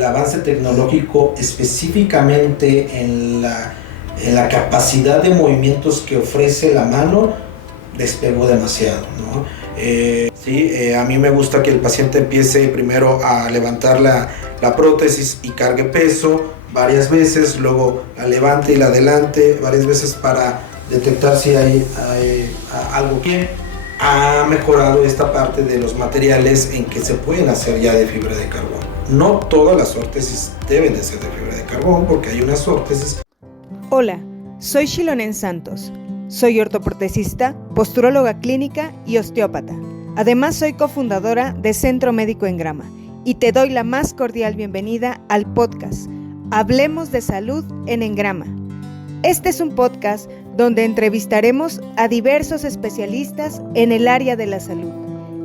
El avance tecnológico específicamente en la capacidad de movimientos que ofrece la mano despegó demasiado, ¿no? A mí me gusta que el paciente empiece primero a levantar la prótesis y cargue peso varias veces, luego la levante y la adelante varias veces para detectar si hay algo que ha mejorado esta parte de los materiales en que se pueden hacer ya de fibra de carbón. No todas las órtesis deben de ser de fibra de carbón porque hay unas órtesis. Hola, soy Xilonen Santos. Soy ortoprotesista, posturóloga clínica y osteópata. Además, soy cofundadora de Centro Médico Engrama y te doy la más cordial bienvenida al podcast Hablemos de Salud en Engrama. Este es un podcast donde entrevistaremos a diversos especialistas en el área de la salud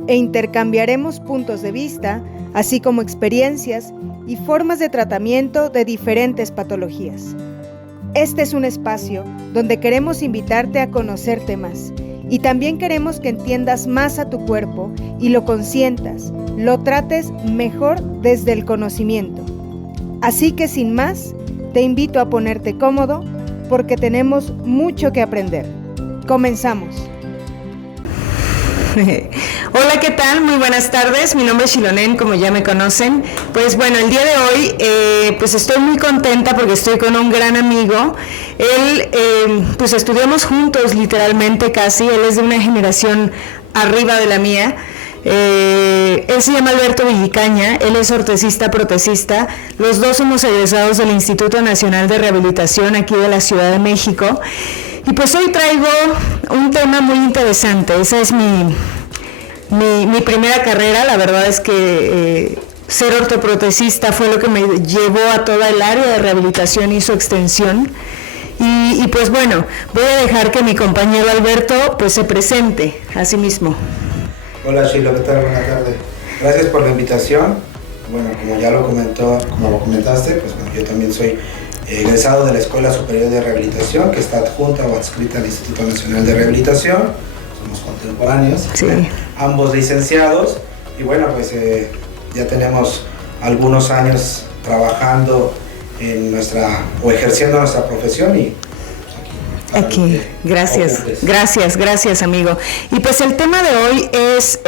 e intercambiaremos puntos de vista, así como experiencias y formas de tratamiento de diferentes patologías. Este es un espacio donde queremos invitarte a conocerte más y también queremos que entiendas más a tu cuerpo y lo consientas, lo trates mejor desde el conocimiento. Así que sin más, te invito a ponerte cómodo porque tenemos mucho que aprender. Comenzamos. Hola, ¿qué tal? Muy buenas tardes. Mi nombre es Xilonen, como ya me conocen. Pues bueno, el día de hoy pues estoy muy contenta porque estoy con un gran amigo. Él, pues estudiamos juntos literalmente casi. Él es de una generación arriba de la mía. Él se llama Alberto Villicaña, él es ortesista protesista. Los dos somos egresados del Instituto Nacional de Rehabilitación aquí de la Ciudad de México. Y pues hoy traigo un tema muy interesante. Esa es mi primera carrera. La verdad es que ser ortoprotesista fue lo que me llevó a toda el área de rehabilitación y su extensión. Y pues bueno, voy a dejar que mi compañero Alberto pues se presente a sí mismo. Hola Shilo, ¿qué tal? Buenas tardes. Gracias por la invitación. Bueno, como lo comentaste, pues bueno, yo también soy egresado de la Escuela Superior de Rehabilitación, que está adjunta o adscrita al Instituto Nacional de Rehabilitación. Somos contemporáneos, sí. Ambos licenciados. Y bueno, pues ya tenemos algunos años trabajando ejerciendo nuestra profesión y aquí, gracias amigo. Y pues el tema de hoy es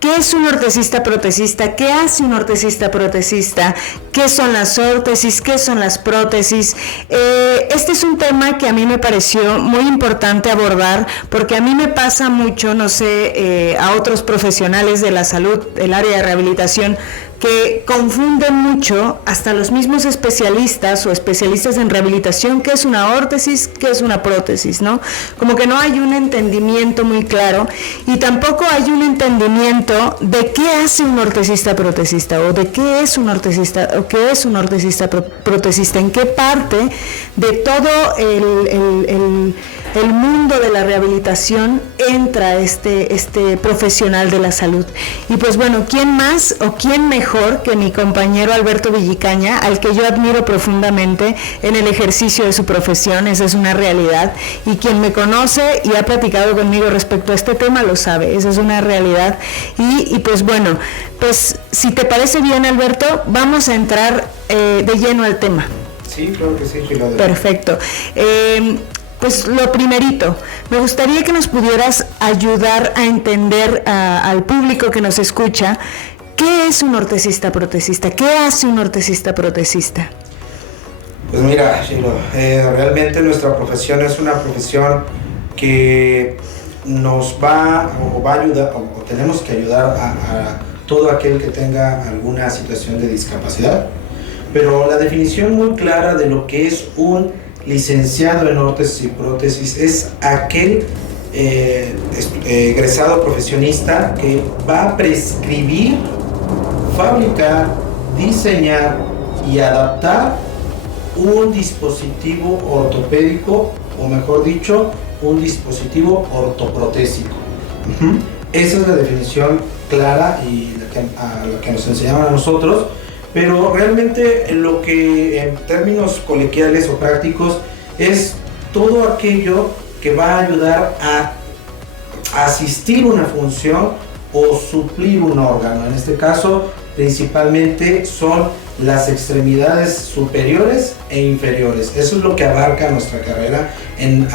¿qué es un ortesista protesista? ¿Qué hace un ortesista protesista? ¿Qué son las órtesis? ¿Qué son las prótesis? Este es un tema que a mí me pareció muy importante abordar porque a mí me pasa mucho, no sé, a otros profesionales de la salud, el área de rehabilitación, que confunden mucho, hasta los mismos especialistas o especialistas en rehabilitación, qué es una órtesis, qué es una prótesis, ¿no? Como que no hay un entendimiento muy claro y tampoco hay un entendimiento de qué hace un ortesista protesista o de qué es un ortesista o qué es un ortesista protesista, en qué parte de todo el mundo de la rehabilitación entra este profesional de la salud. Y pues bueno, ¿quién más o quién mejor que mi compañero Alberto Villicaña, al que yo admiro profundamente en el ejercicio de su profesión? Esa es una realidad, y quien me conoce y ha platicado conmigo respecto a este tema lo sabe, esa es una realidad. Y pues bueno, pues si te parece bien, Alberto, vamos a entrar de lleno al tema. Sí, claro que sí, Gilada. Perfecto. Pues lo primerito, me gustaría que nos pudieras ayudar a entender al público que nos escucha, ¿qué es un ortesista protesista? ¿Qué hace un ortesista protesista? Pues mira, Shilo, realmente nuestra profesión es una profesión que nos va a ayudar, o tenemos que ayudar a todo aquel que tenga alguna situación de discapacidad, pero la definición muy clara de lo que es un licenciado en órtesis y prótesis es aquel egresado profesionista que va a prescribir, fabricar, diseñar y adaptar un dispositivo ortopédico, o mejor dicho, un dispositivo ortoprotésico. Esa es la definición clara y a la que nos enseñaban a nosotros. Pero realmente lo que en términos coloquiales o prácticos es todo aquello que va a ayudar a asistir una función o suplir un órgano. En este caso, principalmente son las extremidades superiores e inferiores. Eso es lo que abarca nuestra carrera en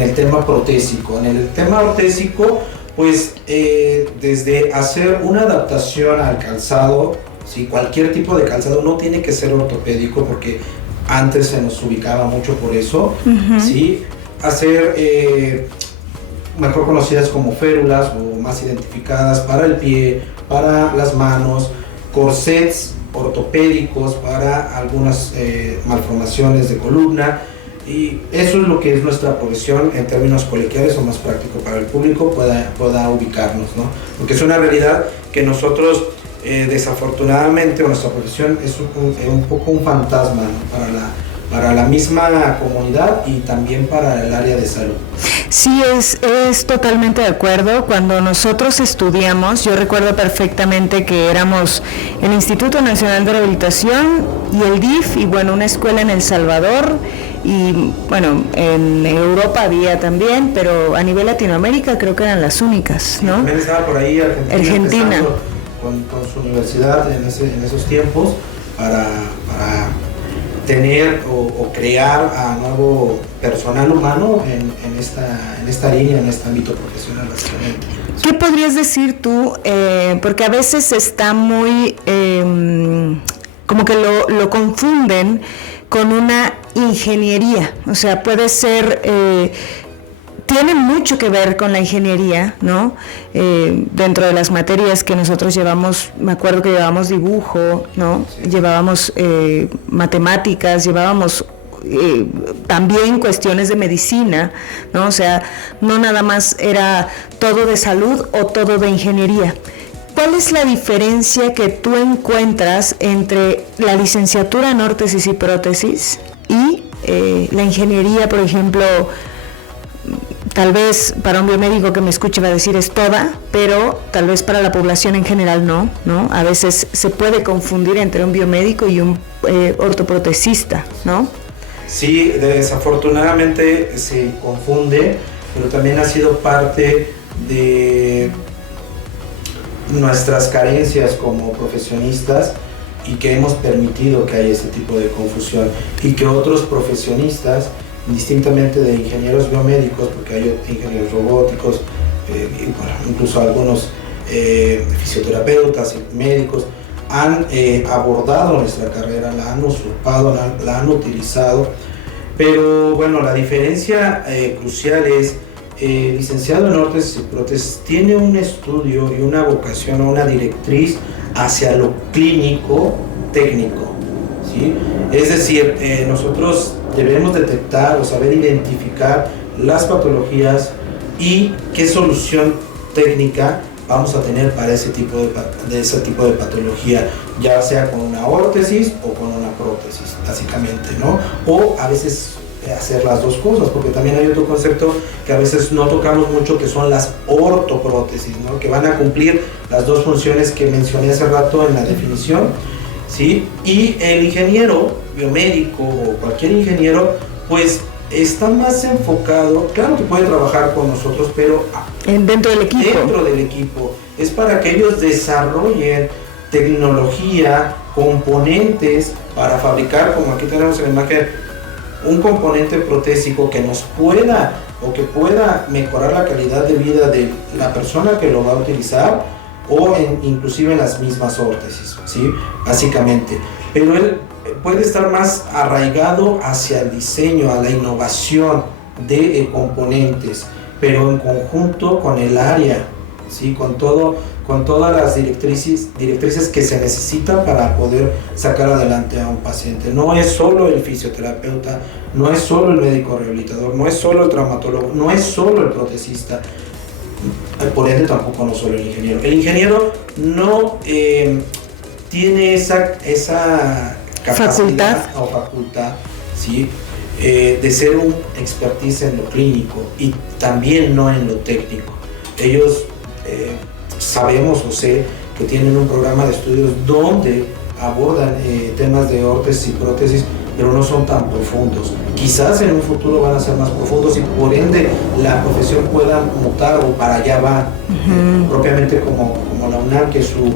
el tema protésico. En el tema ortésico, pues desde hacer una adaptación al calzado, ¿sí? Cualquier tipo de calzado, no tiene que ser ortopédico, porque antes se nos ubicaba mucho por eso, ¿sí? Hacer mejor conocidas como férulas, o más identificadas para el pie, para las manos, corsets ortopédicos para algunas malformaciones de columna, y eso es lo que es nuestra profesión en términos coloquiales, o más práctico para el público pueda ubicarnos, ¿no? Porque es una realidad que nosotros desafortunadamente, nuestra profesión es un poco un fantasma, ¿no? Para la misma comunidad y también para el área de salud. Sí, es totalmente de acuerdo. Cuando nosotros estudiamos, yo recuerdo perfectamente que éramos el Instituto Nacional de Rehabilitación y el DIF, y bueno, una escuela en El Salvador, y bueno, en Europa había también, pero a nivel Latinoamérica creo que eran las únicas, ¿no? También estaba por ahí Argentina. Con su universidad en esos tiempos para tener o crear a nuevo personal humano en esta línea, en este ámbito profesional, básicamente. ¿Qué podrías decir tú? Porque a veces está muy, como que lo confunden con una ingeniería, o sea, puede ser... tiene mucho que ver con la ingeniería, ¿no? Dentro de las materias que nosotros llevamos, me acuerdo que llevábamos dibujo, ¿no? Sí. Llevábamos matemáticas, llevábamos también cuestiones de medicina, ¿no? O sea, no nada más era todo de salud o todo de ingeniería. ¿Cuál es la diferencia que tú encuentras entre la licenciatura en órtesis y prótesis y la ingeniería, por ejemplo? Tal vez para un biomédico que me escuche va a decir es toda, pero tal vez para la población en general no. A veces se puede confundir entre un biomédico y un ortoprotesista, ¿no? Sí, desafortunadamente se confunde, pero también ha sido parte de nuestras carencias como profesionistas, y que hemos permitido que haya ese tipo de confusión, y que otros profesionistas, indistintamente de ingenieros biomédicos, porque hay ingenieros robóticos, incluso algunos fisioterapeutas y médicos, han abordado nuestra carrera, la han usurpado, la han utilizado. Pero bueno, la diferencia crucial es, licenciado en órtesis y prótesis tiene un estudio y una vocación o una directriz hacia lo clínico técnico, ¿sí? Es decir, nosotros debemos detectar o saber identificar las patologías y qué solución técnica vamos a tener para ese tipo de patología, ya sea con una órtesis o con una prótesis, básicamente, ¿no? O a veces hacer las dos cosas, porque también hay otro concepto que a veces no tocamos mucho, que son las ortoprótesis, ¿no? Que van a cumplir las dos funciones que mencioné hace rato en la definición, ¿sí? Y el ingeniero biomédico o cualquier ingeniero, pues está más enfocado, claro que puede trabajar con nosotros, pero dentro del equipo es para que ellos desarrollen tecnología, componentes para fabricar, como aquí tenemos en la imagen, un componente protésico que nos pueda o que pueda mejorar la calidad de vida de la persona que lo va a utilizar, o inclusive en las mismas órtesis, ¿sí? Básicamente. Pero él puede estar más arraigado hacia el diseño, a la innovación de componentes, pero en conjunto con el área, ¿sí? Con todas las directrices que se necesitan para poder sacar adelante a un paciente. No es solo el fisioterapeuta, no es solo el médico rehabilitador, no es solo el traumatólogo, no es solo el protesista, por ende tampoco no solo el ingeniero. El ingeniero no tiene esa capacidad o facultad, ¿sí? De ser un expertise en lo clínico y también no en lo técnico. Ellos sabemos o sé que tienen un programa de estudios donde abordan temas de órtesis y prótesis, pero no son tan profundos. Quizás en un futuro van a ser más profundos y por ende la profesión pueda mutar o para allá va, propiamente como la UNAM, que su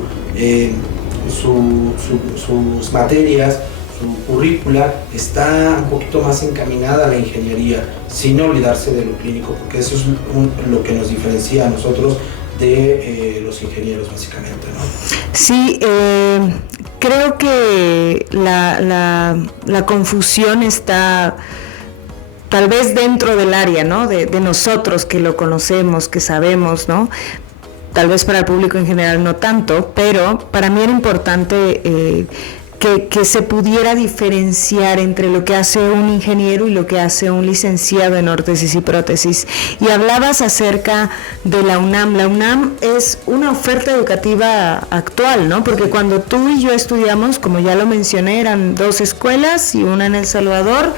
sus materias, su currícula está un poquito más encaminada a la ingeniería, sin olvidarse de lo clínico, porque eso es lo que nos diferencia a nosotros de los ingenieros, básicamente, ¿no? Sí, creo que la confusión está tal vez dentro del área, ¿no? De nosotros que lo conocemos, que sabemos, ¿no? Tal vez para el público en general no tanto, pero para mí era importante que se pudiera diferenciar entre lo que hace un ingeniero y lo que hace un licenciado en órtesis y prótesis. Y hablabas acerca de la UNAM. La UNAM es una oferta educativa actual, ¿no? Porque cuando tú y yo estudiamos, como ya lo mencioné, eran 2 escuelas y una en El Salvador,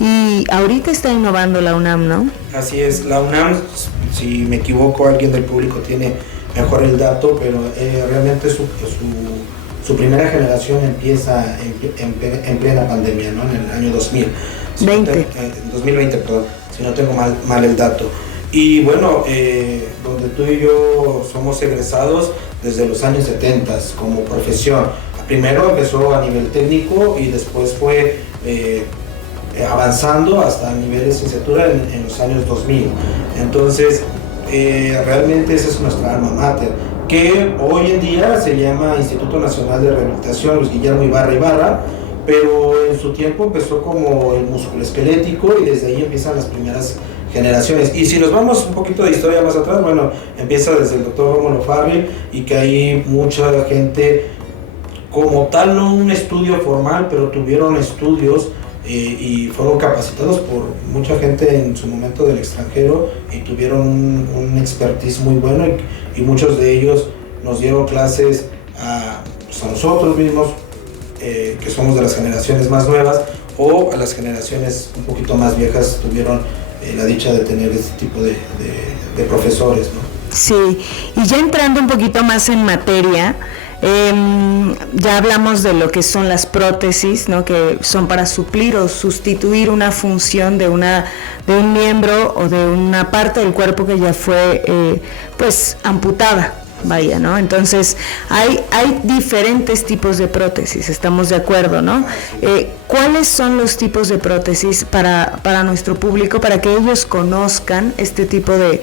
y ahorita está innovando la UNAM, ¿no? Así es, la UNAM, si me equivoco, alguien del público tiene mejor el dato, pero realmente su primera generación empieza en plena pandemia, ¿no? En el año 2020, perdón, si no tengo mal el dato. Y bueno, donde tú y yo somos egresados desde los años 70 como profesión. Primero empezó a nivel técnico y después fue avanzando hasta nivel de licenciatura en los años 2000. Entonces, realmente esa es nuestra alma mater, que hoy en día se llama Instituto Nacional de Rehabilitación Luis Guillermo Ibarra, pero en su tiempo empezó como el musculoesquelético y desde ahí empiezan las primeras generaciones. Y si nos vamos un poquito de historia más atrás, bueno, empieza desde el doctor Rómulo Farril, y que hay mucha gente, como tal, no un estudio formal, pero tuvieron estudios y fueron capacitados por mucha gente en su momento del extranjero y tuvieron un expertise muy bueno, y muchos de ellos nos dieron clases a nosotros mismos, que somos de las generaciones más nuevas, o a las generaciones un poquito más viejas tuvieron la dicha de tener este tipo de profesores, ¿no? Sí, y ya entrando un poquito más en materia, ya hablamos de lo que son las prótesis, ¿no? Que son para suplir o sustituir una función de un miembro o de una parte del cuerpo que ya fue pues amputada, vaya, ¿no? Entonces hay diferentes tipos de prótesis, estamos de acuerdo, ¿no? ¿Cuáles son los tipos de prótesis para nuestro público, para que ellos conozcan este tipo de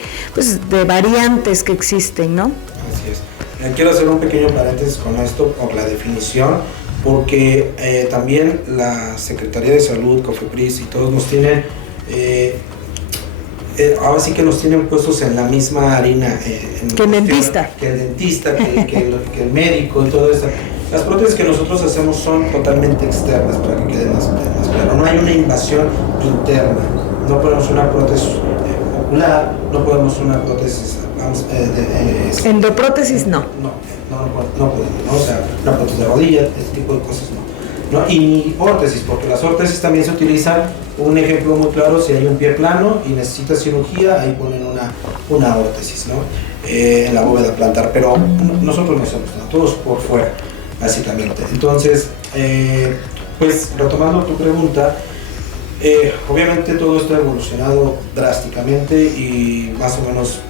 variantes que existen, ¿no? Así es. Quiero hacer un pequeño paréntesis con esto, con la definición, porque también la Secretaría de Salud, COFEPRIS y todos nos tienen, ahora sí que nos tienen puestos en la misma harina. Que el dentista. Que el dentista, que el médico y todo eso. Las prótesis que nosotros hacemos son totalmente externas, para que quede más claro. No hay una invasión interna. No podemos una prótesis ocular, no podemos una prótesis... endoprótesis no podemos, ¿no? O sea, una prótesis de rodilla, este tipo de cosas no. Y ni órtesis, porque las órtesis también se utilizan. Un ejemplo muy claro: si hay un pie plano y necesita cirugía, ahí ponen una órtesis, ¿no? En la bóveda plantar, pero nosotros no hacemos nada, todos por fuera, básicamente. Entonces, pues retomando tu pregunta, obviamente todo esto ha evolucionado drásticamente, y más o menos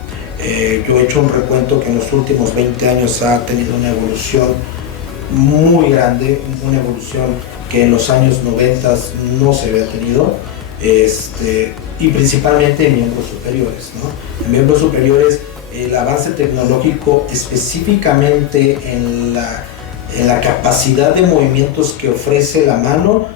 yo he hecho un recuento que en los últimos 20 años ha tenido una evolución muy grande, una evolución que en los años 90 no se había tenido, y principalmente en miembros superiores, ¿no? En miembros superiores el avance tecnológico, específicamente en la capacidad de movimientos que ofrece la mano,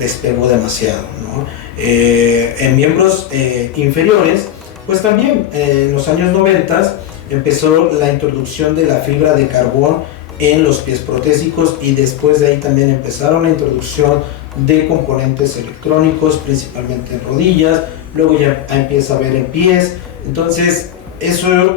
despegó demasiado, ¿no? En miembros inferiores, pues también en los años 90 empezó la introducción de la fibra de carbón en los pies protésicos, y después de ahí también empezaron la introducción de componentes electrónicos, principalmente en rodillas, luego ya empieza a ver en pies. Entonces eso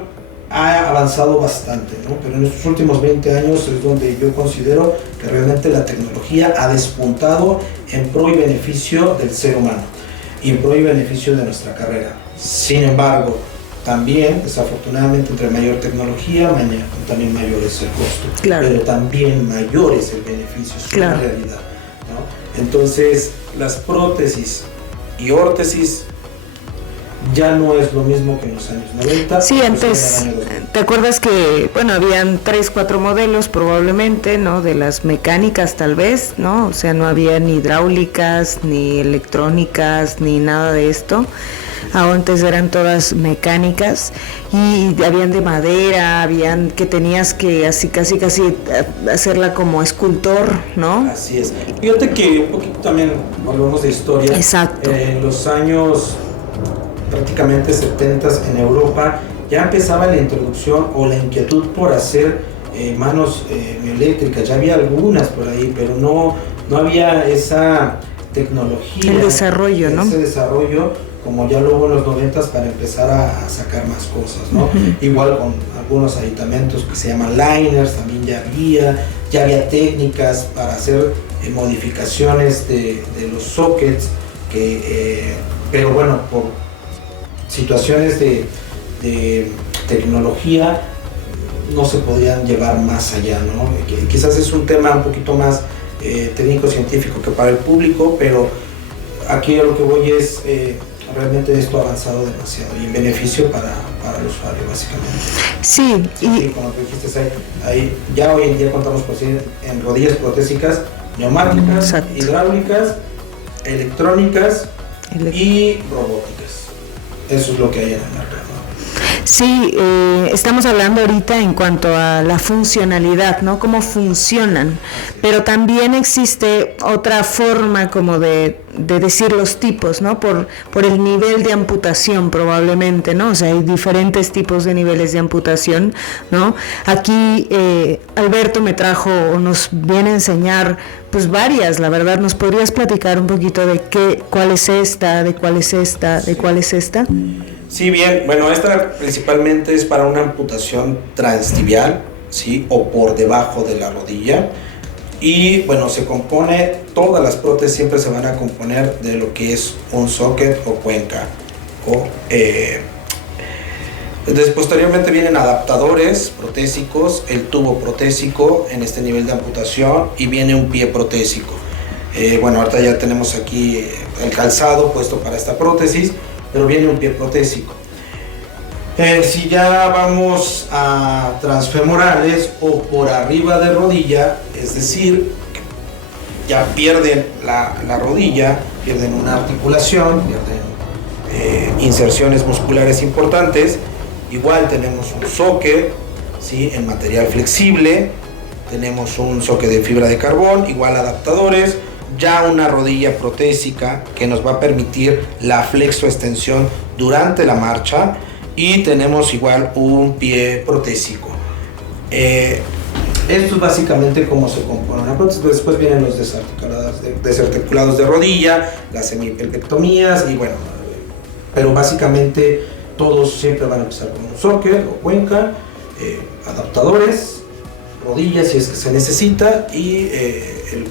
ha avanzado bastante, ¿no? Pero en estos últimos 20 años es donde yo considero que realmente la tecnología ha despuntado en pro y beneficio del ser humano y en pro y beneficio de nuestra carrera. Sin embargo, también, desafortunadamente, entre mayor tecnología, también mayor es el costo, claro, pero también mayor es el beneficio, es una realidad, ¿no? Entonces, las prótesis y órtesis ya no es lo mismo que en los años 90. Sí, antes, ¿te acuerdas que, bueno, habían 3, 4 modelos probablemente, ¿no? De las mecánicas tal vez, ¿no? O sea, no había ni hidráulicas, ni electrónicas, ni nada de esto. Antes eran todas mecánicas y habían de madera, habían que tenías que así casi hacerla como escultor, ¿no? Así es. Fíjate que un poquito también hablamos de historia. Exacto. En los años prácticamente 70 en Europa ya empezaba la introducción o la inquietud por hacer manos eléctricas. Ya había algunas por ahí, pero no había esa tecnología. El desarrollo, ¿no? Ese desarrollo como ya lo hubo en los 90 para empezar a sacar más cosas, ¿no? Uh-huh. Igual con algunos aditamentos que se llaman liners, también ya había técnicas para hacer modificaciones de los sockets, pero bueno, por situaciones de tecnología no se podían llevar más allá, ¿no? Quizás es un tema un poquito más técnico-científico que para el público, pero aquí a lo que voy es realmente esto ha avanzado demasiado y en beneficio para el usuario básicamente. Sí, y como tú dijiste, ahí ya hoy en día contamos con en rodillas protésicas neumáticas, exacto, hidráulicas, electrónicas y robóticas. Eso es lo que hay en el mercado. Sí, estamos hablando ahorita en cuanto a la funcionalidad, ¿no? Cómo funcionan, pero también existe otra forma como de decir los tipos, ¿no? Por el nivel de amputación probablemente, ¿no? O sea, hay diferentes tipos de niveles de amputación, ¿no? Aquí Alberto me trajo o nos viene a enseñar pues varias, la verdad. ¿Nos podrías platicar un poquito de cuál es esta, de cuál es esta, de cuál es esta? Sí, bien, bueno, esta principalmente es para una amputación transtibial, ¿sí? O por debajo de la rodilla. Y bueno, se compone, todas las prótesis siempre se van a componer de lo que es un socket o cuenca. Posteriormente vienen adaptadores protésicos, el tubo protésico en este nivel de amputación y viene un pie protésico. Bueno, ahorita ya tenemos aquí el calzado puesto para esta prótesis, pero viene un pie protésico. Si ya vamos a transfemorales o por arriba de rodilla, es decir, ya pierden la rodilla, pierden una articulación, pierden inserciones musculares importantes, igual tenemos un socket, ¿sí? En material flexible, tenemos un socket de fibra de carbón, igual adaptadores, ya una rodilla protésica que nos va a permitir la flexoextensión durante la marcha y tenemos igual un pie protésico. Esto es básicamente cómo se compone una prótesis. Después vienen los desarticulados de rodilla, las semipelvectomías y bueno, pero básicamente todos siempre van a empezar con un socket o cuenca, adaptadores, rodillas si es que se necesita y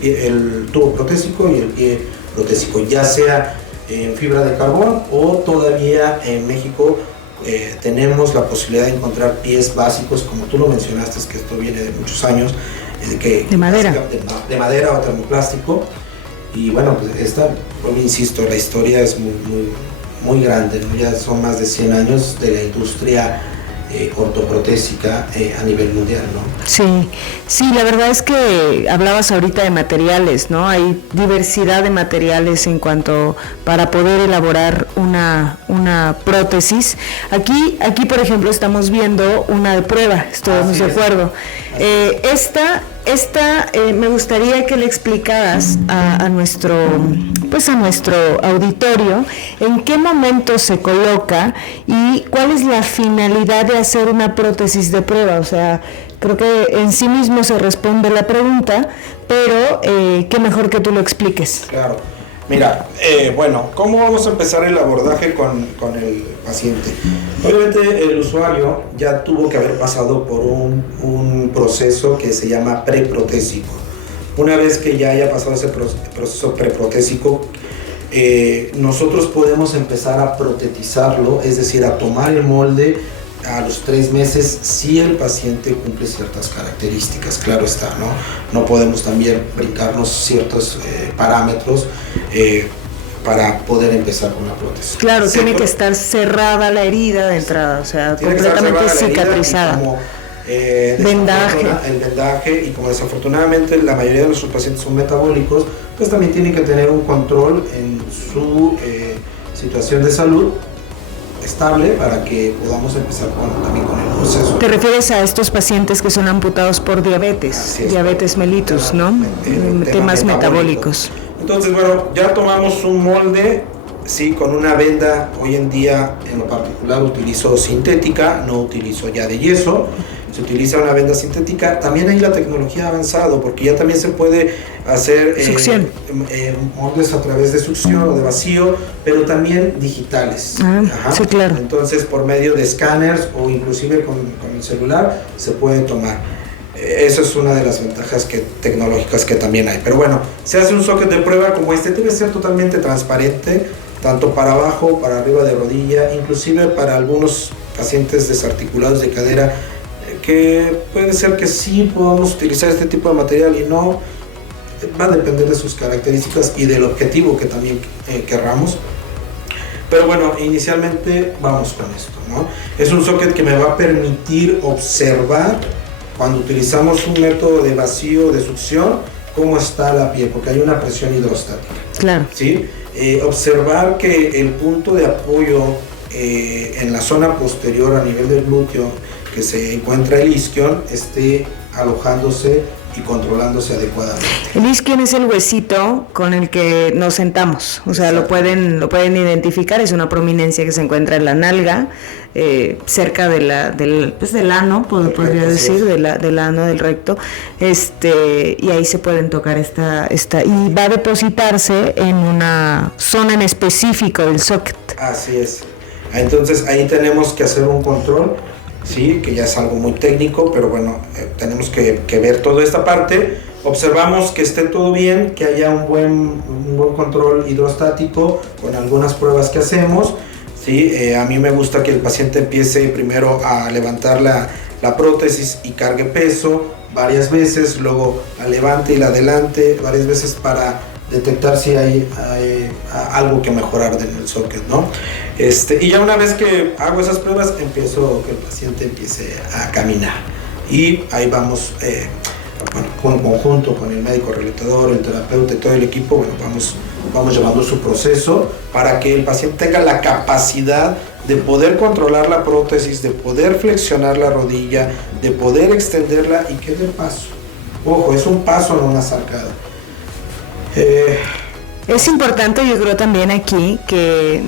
el tubo protésico y el pie protésico, ya sea en fibra de carbón o todavía en México tenemos la posibilidad de encontrar pies básicos, como tú lo mencionaste, que esto viene de muchos años, de madera. De madera o termoplástico. Y bueno, pues esta, como insisto, la historia es muy grande, ¿no? Ya son más de 100 años de la industria ortoprotésica a nivel mundial, ¿no? Sí, la verdad es que hablabas ahorita de materiales, ¿no? Hay diversidad de materiales en cuanto para poder elaborar una prótesis. Aquí, por ejemplo, estamos viendo una de prueba, estamos de acuerdo. Esta me gustaría que le explicaras a nuestro auditorio en qué momento se coloca y cuál es la finalidad de hacer una prótesis de prueba. O sea, creo que en sí mismo se responde la pregunta, pero qué mejor que tú lo expliques. Claro. Mira, bueno, ¿cómo vamos a empezar el abordaje con el paciente? Obviamente el usuario ya tuvo que haber pasado por un proceso que se llama preprotésico. Una vez que ya haya pasado ese proceso preprotésico, nosotros podemos empezar a protetizarlo, es decir, a tomar el molde a los 3 meses si el paciente cumple ciertas características, claro está, ¿no? No podemos también brincarnos ciertos parámetros. para poder empezar con la prótesis. Claro, tiene que estar cerrada la herida de entrada, o sea, completamente cicatrizada. Vendaje. El vendaje, y como desafortunadamente la mayoría de nuestros pacientes son metabólicos, pues también tienen que tener un control en su situación de salud estable para que podamos empezar también con el proceso. ¿Te refieres a estos pacientes que son amputados por diabetes? Diabetes mellitus, ¿no? Temas metabólicos. Entonces, bueno, ya tomamos un molde, sí, con una venda. Hoy en día, en lo particular, utilizo sintética, no utilizo ya de yeso. Se utiliza una venda sintética. También ahí la tecnología ha avanzado, porque ya también se puede hacer succión. Moldes a través de succión o de vacío, pero también digitales. Sí, claro. Entonces, por medio de escáneres o inclusive con el celular se puede tomar. Eso es una de las ventajas tecnológicas que también hay. Pero bueno, se hace un socket de prueba como este, debe ser totalmente transparente, tanto para abajo, para arriba de rodilla, inclusive para algunos pacientes desarticulados de cadera, que puede ser que sí podamos utilizar este tipo de material y no, va a depender de sus características y del objetivo que también querramos. Pero bueno, inicialmente vamos con esto, ¿no? Es un socket que me va a permitir observar, cuando utilizamos un método de vacío, de succión, cómo está la piel, porque hay una presión hidrostática. Claro. ¿Sí? Observar que el punto de apoyo en la zona posterior a nivel del glúteo, que se encuentra el isquion, esté alojándose y controlándose adecuadamente. El isquion es el huesito con el que nos sentamos, o sea, lo pueden identificar, es una prominencia que se encuentra en la nalga, cerca del ano, podría decir, del ano, del recto, y ahí se pueden tocar esta, y va a depositarse en una zona en específico del socket. Así es. Entonces ahí tenemos que hacer un control, sí, que ya es algo muy técnico, pero bueno, tenemos que ver toda esta parte. Observamos que esté todo bien, que haya un buen control hidrostático con algunas pruebas que hacemos. Sí, a mí me gusta que el paciente empiece primero a levantar la prótesis y cargue peso varias veces, luego la levante y la adelante varias veces para detectar si hay algo que mejorar en el socket, ¿no? Y ya una vez que hago esas pruebas, empiezo que el paciente empiece a caminar. Y ahí vamos, en conjunto con el médico rehabilitador, el terapeuta y todo el equipo, bueno, vamos llevando su proceso para que el paciente tenga la capacidad de poder controlar la prótesis, de poder flexionar la rodilla, de poder extenderla y que dé paso. Ojo, es un paso, no una sacada. Es importante, yo creo también aquí que,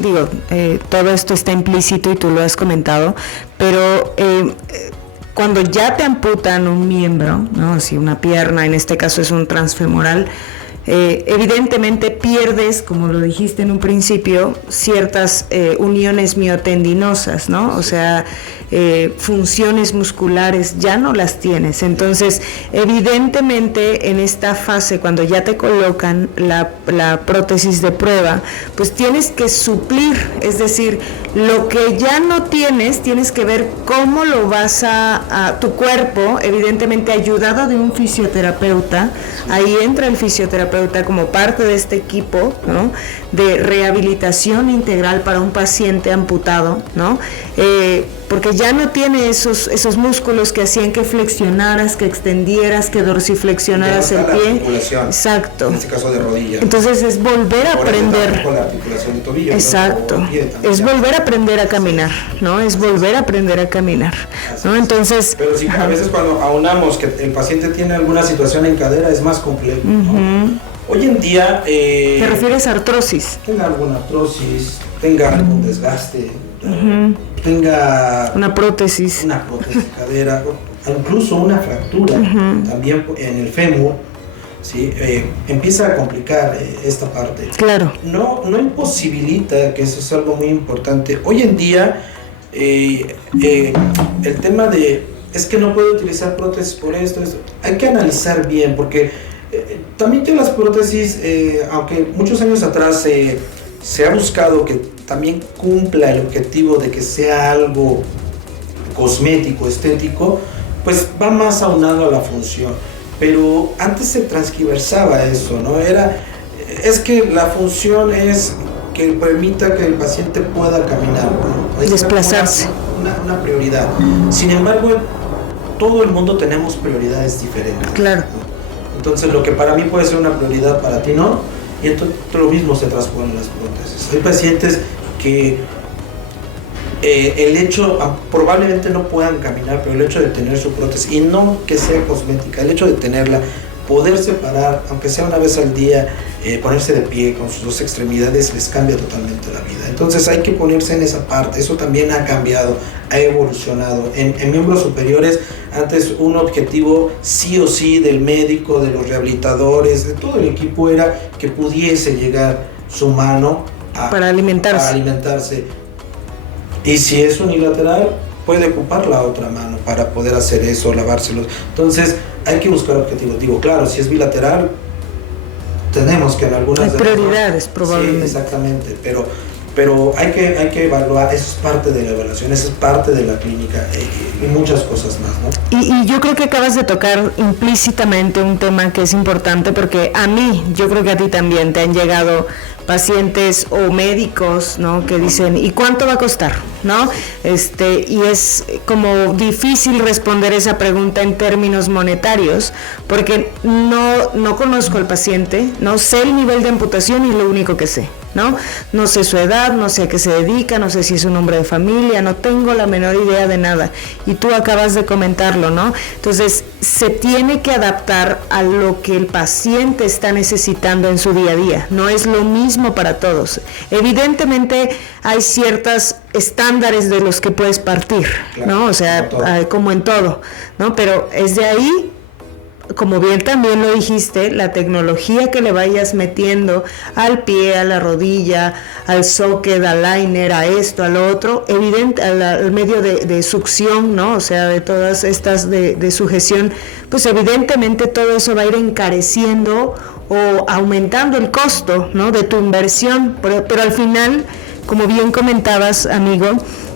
todo esto está implícito y tú lo has comentado, pero cuando ya te amputan un miembro, ¿no? Si una pierna, en este caso es un transfemoral, evidentemente pierdes, como lo dijiste en un principio, ciertas uniones miotendinosas, ¿no? O sea, funciones musculares ya no las tienes. Entonces, evidentemente en esta fase, cuando ya te colocan la prótesis de prueba, pues tienes que suplir, es decir, lo que ya no tienes que ver cómo lo vas a tu cuerpo, evidentemente ayudado de un fisioterapeuta. Ahí entra el fisioterapeuta como parte de este equipo, ¿no?, de rehabilitación integral para un paciente amputado, ¿no? Porque ya no tiene esos músculos que hacían que flexionaras, que extendieras, que dorsiflexionaras el pie. Exacto. En este caso de rodilla. Entonces es volver a aprender. Con la articulación de tobillo. Exacto. Es volver a aprender a caminar, ¿no? Es volver a aprender a caminar, ¿no? Entonces. Pero sí, a veces cuando aunamos que el paciente tiene alguna situación en cadera es más complejo, ¿no? Hoy en día... ¿Te refieres a artrosis? Tenga alguna artrosis, tenga algún desgaste, tenga... Una prótesis de cadera, incluso una fractura también en el fémur, ¿sí? Empieza a complicar esta parte. Claro. No imposibilita, que eso es algo muy importante. Hoy en día, el tema de... es que no puedo utilizar prótesis por esto. Hay que analizar bien, porque... también que las prótesis, aunque muchos años atrás se ha buscado que también cumpla el objetivo de que sea algo cosmético, estético, pues va más aunado a la función. Pero antes se transgiversaba eso, ¿no? Es que la función es que permita que el paciente pueda caminar, ¿no? Desplazarse. Una prioridad. Sin embargo, todo el mundo tenemos prioridades diferentes. Claro. ¿No? Entonces, lo que para mí puede ser una prioridad, para ti no, y entonces lo mismo se transpone en las prótesis. Hay pacientes que el hecho, probablemente no puedan caminar, pero el hecho de tener su prótesis, y no que sea cosmética, el hecho de tenerla, poderse parar, aunque sea una vez al día, ponerse de pie con sus dos extremidades, les cambia totalmente la vida. Entonces hay que ponerse en esa parte. Eso también ha cambiado, ha evolucionado. En miembros superiores, antes un objetivo sí o sí del médico, de los rehabilitadores, de todo el equipo, era que pudiese llegar su mano para alimentarse. Y si es unilateral, puede ocupar la otra mano para poder hacer eso, lavárselos. Entonces hay que buscar objetivos. Digo, claro, si es bilateral, tenemos que en algunas... Hay prioridades, probablemente. Sí, exactamente, pero hay que evaluar. Eso es parte de la evaluación, eso es parte de la clínica y muchas cosas más, ¿no? Y yo creo que acabas de tocar implícitamente un tema que es importante, porque a mí, yo creo que a ti también te han llegado pacientes o médicos, ¿no?, que dicen, ¿y cuánto va a costar?, ¿no? Y es como difícil responder esa pregunta en términos monetarios, porque no conozco al paciente, no sé el nivel de amputación y lo único que sé, ¿no? No sé su edad, no sé a qué se dedica, no sé si es un hombre de familia, no tengo la menor idea de nada. Y tú acabas de comentarlo, ¿no? Entonces, se tiene que adaptar a lo que el paciente está necesitando en su día a día. No es lo mismo para todos. Evidentemente, hay ciertos estándares de los que puedes partir, claro, ¿no? O sea, como en todo, ¿no? Pero es de ahí, como bien también lo dijiste, la tecnología que le vayas metiendo al pie, a la rodilla, al socket, al liner, a esto, a lo otro, al medio de succión, ¿no? O sea, de todas estas de sujeción, pues evidentemente todo eso va a ir encareciendo o aumentando el costo, ¿no?, de tu inversión, pero al final, como bien comentabas, amigo,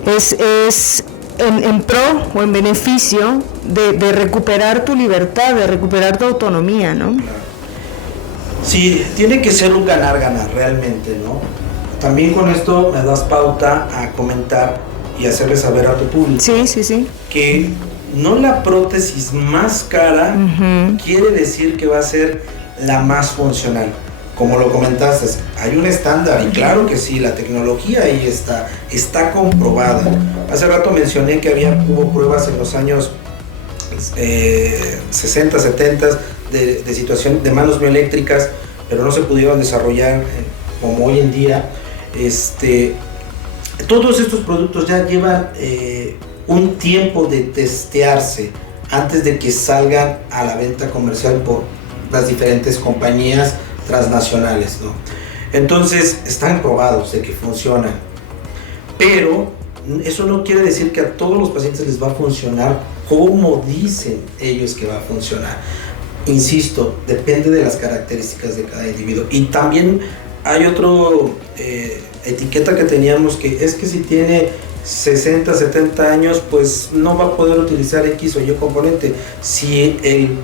es en pro o en beneficio de recuperar tu libertad, de recuperar tu autonomía, ¿no? Sí, tiene que ser un ganar-ganar realmente, ¿no? También con esto me das pauta a comentar y hacerle saber a tu público. Sí. Que no la prótesis más cara quiere decir que va a ser la más funcional. Como lo comentaste, hay un estándar y claro que sí, la tecnología ahí está comprobada. Hace rato mencioné que hubo pruebas en los años 60, 70 de situación de manos bioeléctricas, pero no se pudieron desarrollar como hoy en día. Todos estos productos ya llevan un tiempo de testearse antes de que salgan a la venta comercial por las diferentes compañías transnacionales, ¿no? Entonces están probados de que funcionan, pero eso no quiere decir que a todos los pacientes les va a funcionar como dicen ellos que va a funcionar. Insisto, depende de las características de cada individuo. Y también hay otro etiqueta que teníamos, que es que si tiene 60, 70 años, pues no va a poder utilizar X o Y componente. Si el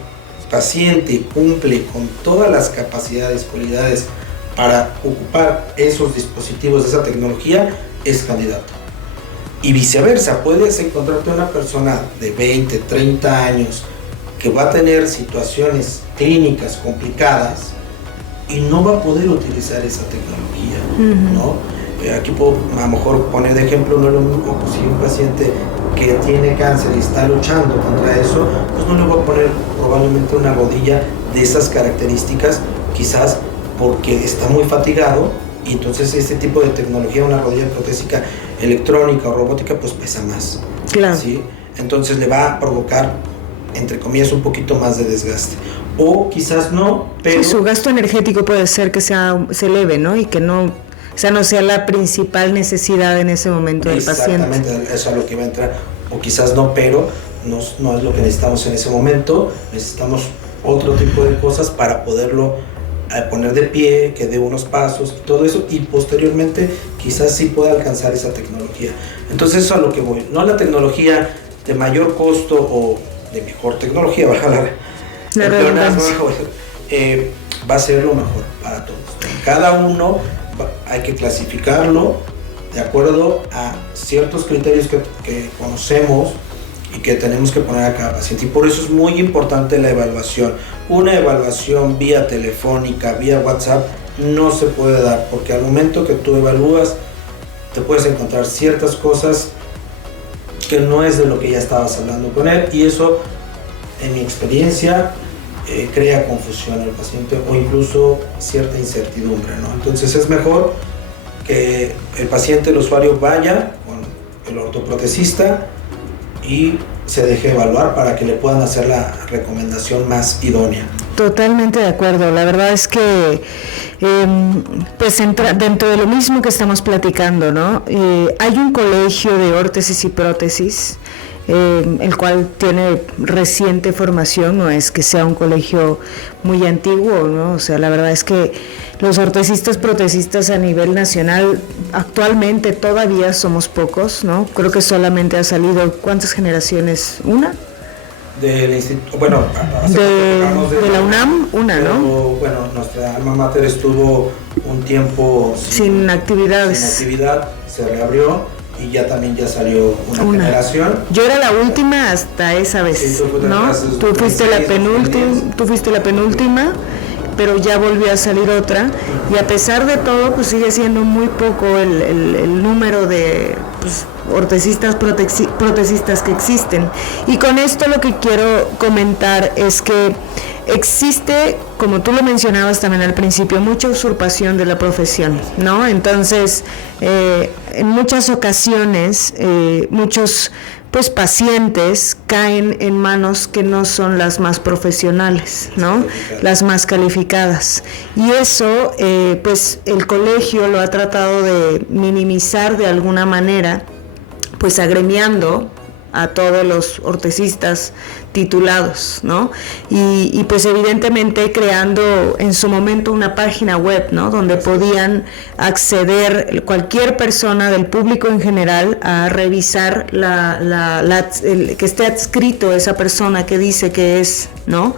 paciente cumple con todas las capacidades, cualidades para ocupar esos dispositivos de esa tecnología, es candidato. Y viceversa, puedes encontrarte una persona de 20, 30 años que va a tener situaciones clínicas complicadas y no va a poder utilizar esa tecnología, ¿no? Aquí puedo a lo mejor poner de ejemplo, no es lo mismo, pues si un paciente que tiene cáncer y está luchando contra eso, pues no le voy a poner probablemente una rodilla de esas características, quizás porque está muy fatigado, y entonces este tipo de tecnología, una rodilla protésica electrónica o robótica, pues pesa más. Claro. ¿Sí? Entonces le va a provocar, entre comillas, un poquito más de desgaste. O quizás no, pero... Sí, su gasto energético puede ser que se eleve, ¿no? Y que no... O sea, no sea la principal necesidad en ese momento del paciente. Exactamente, eso es a lo que va a entrar. O quizás no, pero no es lo que necesitamos en ese momento. Necesitamos otro tipo de cosas para poderlo poner de pie, que dé unos pasos y todo eso. Y posteriormente quizás sí pueda alcanzar esa tecnología. Entonces eso es a lo que voy. No la tecnología de mayor costo o de mejor tecnología, va a ser lo mejor para todos. Cada uno hay que clasificarlo de acuerdo a ciertos criterios que conocemos y que tenemos que poner a cada paciente. Y por eso es muy importante la evaluación. Una evaluación vía telefónica, vía WhatsApp, no se puede dar, porque al momento que tú evalúas, te puedes encontrar ciertas cosas que no es de lo que ya estabas hablando con él, y eso, en mi experiencia, crea confusión al paciente o incluso cierta incertidumbre, ¿no? Entonces es mejor que el paciente, el usuario, vaya con el ortoprotesista y se deje evaluar para que le puedan hacer la recomendación más idónea. Totalmente de acuerdo. La verdad es que pues entra dentro de lo mismo que estamos platicando, ¿no? Hay un colegio de órtesis y prótesis, el cual tiene reciente formación, no es que sea un colegio muy antiguo, ¿no? O sea, la verdad es que los ortesistas protesistas a nivel nacional actualmente todavía somos pocos, ¿no? Creo que solamente ha salido, ¿cuántas generaciones? ¿Una? Del instituto, bueno, de la UNAM, una, pero, ¿no? Bueno, nuestra alma mater estuvo un tiempo sin actividades. Sin actividad, se reabrió y ya salió una generación. Yo era la última hasta esa vez, sí, ¿no? Tú fuiste la penúltima, pero ya volvió a salir otra, y a pesar de todo, pues sigue siendo muy poco el número de ortesistas protesistas que existen. Y con esto lo que quiero comentar es que existe, como tú lo mencionabas también al principio, mucha usurpación de la profesión, ¿no? Entonces, en muchas ocasiones, muchos pacientes caen en manos que no son las más profesionales, ¿no? Las más calificadas. Y eso, pues el colegio lo ha tratado de minimizar de alguna manera, pues agremiando a todos los ortesistas titulados, ¿no? Y pues evidentemente creando en su momento una página web, ¿no? Donde podían acceder cualquier persona del público en general a revisar que esté adscrito esa persona que dice que es, ¿no?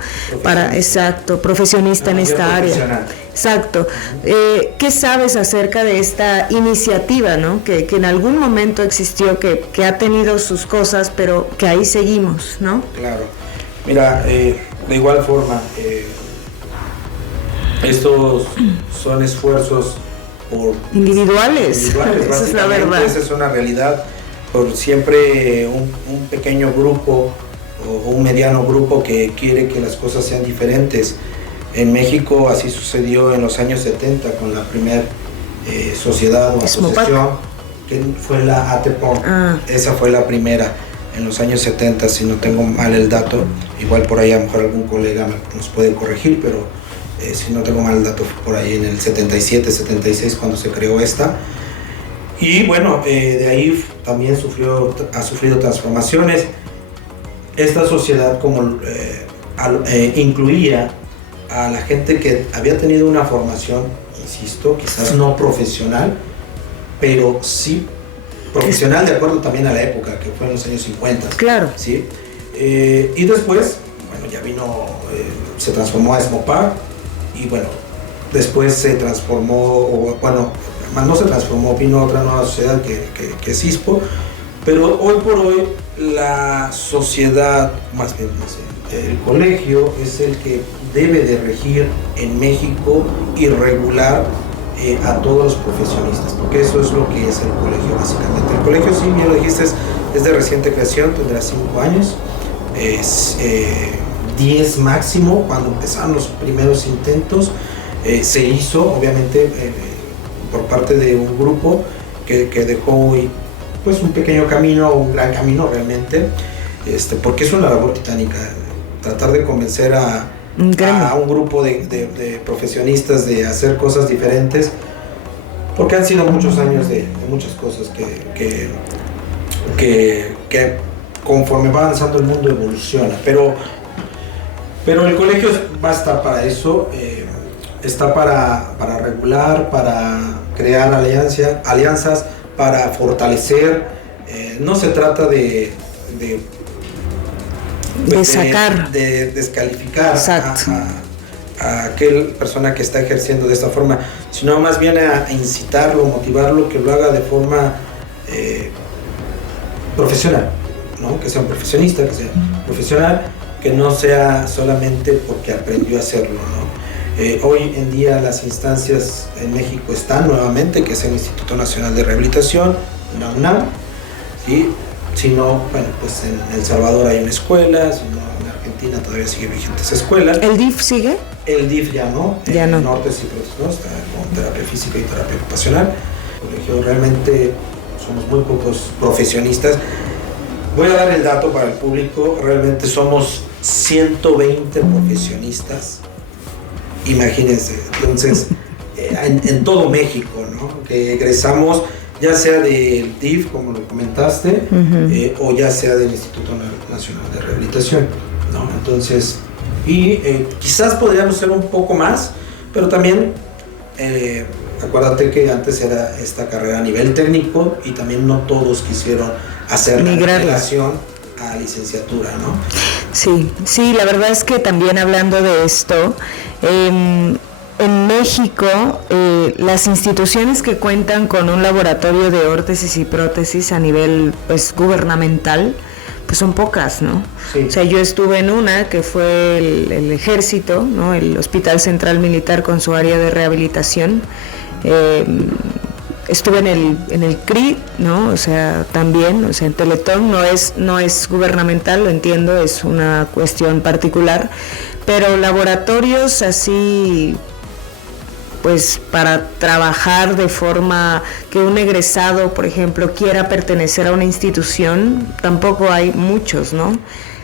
Profesionista en esta área. Exacto. ¿Qué sabes acerca de esta iniciativa, ¿no? Que en algún momento existió, que ha tenido sus cosas, pero que ahí seguimos, ¿no? Claro. Mira, de igual forma, estos son esfuerzos individuales. Esa es la verdad. Esa es una realidad. Por siempre un pequeño grupo o un mediano grupo que quiere que las cosas sean diferentes. En México así sucedió en los años 70 con la primera sociedad o asociación, que fue la ATPO. Esa fue la primera en los años 70, si no tengo mal el dato. Igual por ahí a lo mejor algún colega nos puede corregir, pero si no tengo mal el dato fue por ahí en el 77, 76 cuando se creó esta. Y bueno, de ahí también ha sufrido transformaciones. Esta sociedad incluía a la gente que había tenido una formación, insisto, quizás no profesional, pero sí profesional de acuerdo también a la época, que fue en los años 50. Claro. ¿Sí? Y después, bueno, ya vino, se transformó a SMOPAC, y bueno, después se transformó, no se transformó, vino otra nueva sociedad que es ISPO, pero hoy por hoy la sociedad, más bien el colegio es el que debe de regir en México y regular a todos los profesionistas, porque eso es lo que es el colegio básicamente. El colegio, sí, bien lo dijiste, es de reciente creación, tendrá 5 años, es 10 máximo. Cuando empezaron los primeros intentos, se hizo obviamente por parte de un grupo que dejó pues un pequeño camino, un gran camino realmente, porque es una labor titánica, tratar de convencer a un grupo de profesionistas de hacer cosas diferentes, porque han sido muchos años de muchas cosas que conforme va avanzando el mundo evoluciona, pero el colegio va a estar para eso, está para regular, para crear alianzas, para fortalecer. No se trata de sacar, de descalificar a aquel persona que está ejerciendo de esta forma, sino más bien a incitarlo, motivarlo, que lo haga de forma profesional, ¿no? Que sea un profesionista, que sea profesional, que no sea solamente porque aprendió a hacerlo, ¿no? Hoy en día las instancias en México están nuevamente, que es el Instituto Nacional de Rehabilitación, la UNAM, ¿sí? Si no, bueno, pues en El Salvador hay una escuela, si no, en Argentina todavía sigue vigente esa escuela. ¿El DIF sigue? El DIF ya no, ya no. En el norte sí, ¿no? Está con terapia física y terapia ocupacional. Colegio, realmente somos muy pocos profesionistas. Voy a dar el dato para el público, realmente somos 120 profesionistas, imagínense, entonces en todo México, ¿no? Que egresamos ya sea del DIF, como lo comentaste, o ya sea del Instituto Nacional de Rehabilitación, ¿no? Entonces, quizás podríamos ser un poco más, pero también acuérdate que antes era esta carrera a nivel técnico y también no todos quisieron hacer la migración a licenciatura, ¿no? Sí, la verdad es que también hablando de esto, en México, las instituciones que cuentan con un laboratorio de órtesis y prótesis a nivel pues gubernamental, pues son pocas, ¿no? Sí. O sea, yo estuve en una que fue el Ejército, ¿no? El Hospital Central Militar con su área de rehabilitación. Estuve en el CRI, ¿no? O sea, también, o sea, en Teletón no es gubernamental, lo entiendo, es una cuestión particular, pero laboratorios así, pues para trabajar de forma que un egresado, por ejemplo, quiera pertenecer a una institución, tampoco hay muchos, ¿no?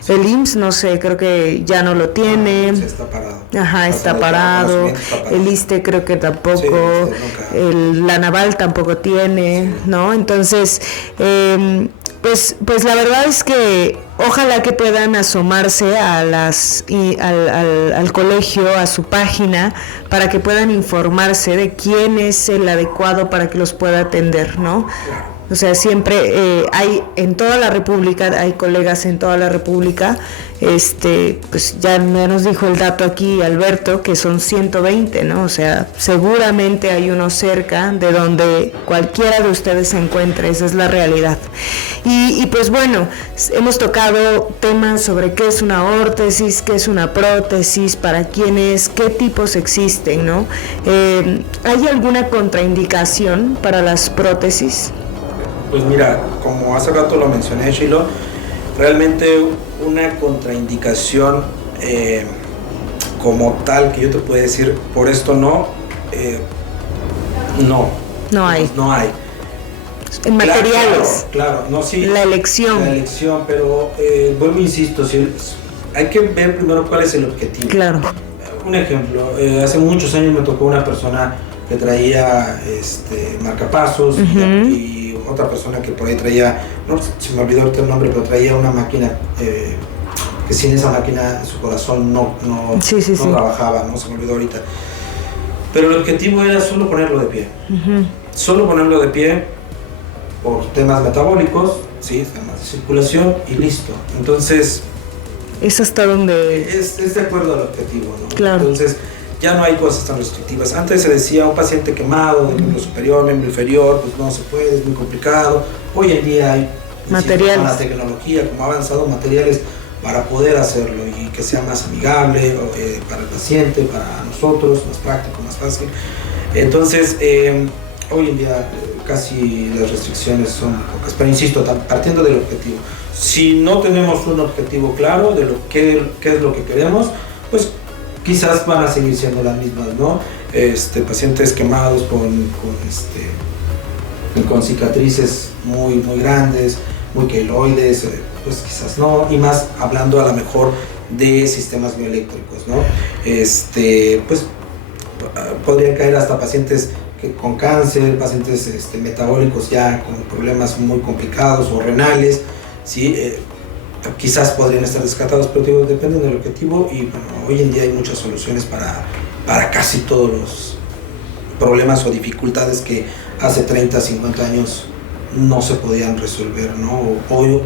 El IMSS, no sé, creo que ya no lo tiene. Está parado. Ajá, está parado. El ISSSTE creo que tampoco. La Naval tampoco tiene, ¿no? Entonces, pues la verdad es que ojalá que puedan asomarse a al colegio, a su página, para que puedan informarse de quién es el adecuado para que los pueda atender, ¿no? O sea, siempre hay en toda la República, hay colegas en toda la República, pues ya nos dijo el dato aquí Alberto, que son 120, ¿no? O sea, seguramente hay uno cerca de donde cualquiera de ustedes se encuentre, esa es la realidad. Y pues bueno, hemos tocado temas sobre qué es una órtesis, qué es una prótesis, para quién es, qué tipos existen, ¿no? ¿Hay alguna contraindicación para las prótesis? Pues mira, como hace rato lo mencioné, Shilo, realmente una contraindicación como tal que yo te puedo decir, por esto no hay. En materiales. Claro, no, sí. La elección, pero vuelvo, insisto, hay que ver primero cuál es el objetivo. Claro. Un ejemplo, hace muchos años me tocó una persona que traía marcapasos y otra persona que por ahí traía, no se me olvidó ahorita el nombre, pero traía una máquina que sin esa máquina su corazón no trabajaba, no se me olvidó ahorita. Pero el objetivo era solo ponerlo de pie. Solo ponerlo de pie por temas metabólicos, ¿sí? Temas de circulación y listo. Entonces, es hasta donde es de acuerdo al objetivo, ¿no? Claro. Entonces, ya no hay cosas tan restrictivas. Antes se decía un paciente quemado del miembro superior, miembro inferior, pues no se puede, es muy complicado. Hoy en día hay materiales, con la tecnología, como ha avanzado, materiales para poder hacerlo y que sea más amigable para el paciente, para nosotros, más práctico, más fácil. Entonces, hoy en día casi las restricciones son pocas, pero insisto, partiendo del objetivo. Si no tenemos un objetivo claro de qué es lo que queremos, pues quizás van a seguir siendo las mismas, ¿no? Pacientes quemados con cicatrices muy, muy grandes, muy queloides, pues quizás no, y más hablando a lo mejor de sistemas bioeléctricos, ¿no? Pues podrían caer hasta pacientes con cáncer, pacientes metabólicos ya con problemas muy complicados o renales, ¿sí? Quizás podrían estar descartados, pero digo, depende del objetivo y bueno, hoy en día hay muchas soluciones para casi todos los problemas o dificultades que hace 30, 50 años no se podían resolver, ¿no?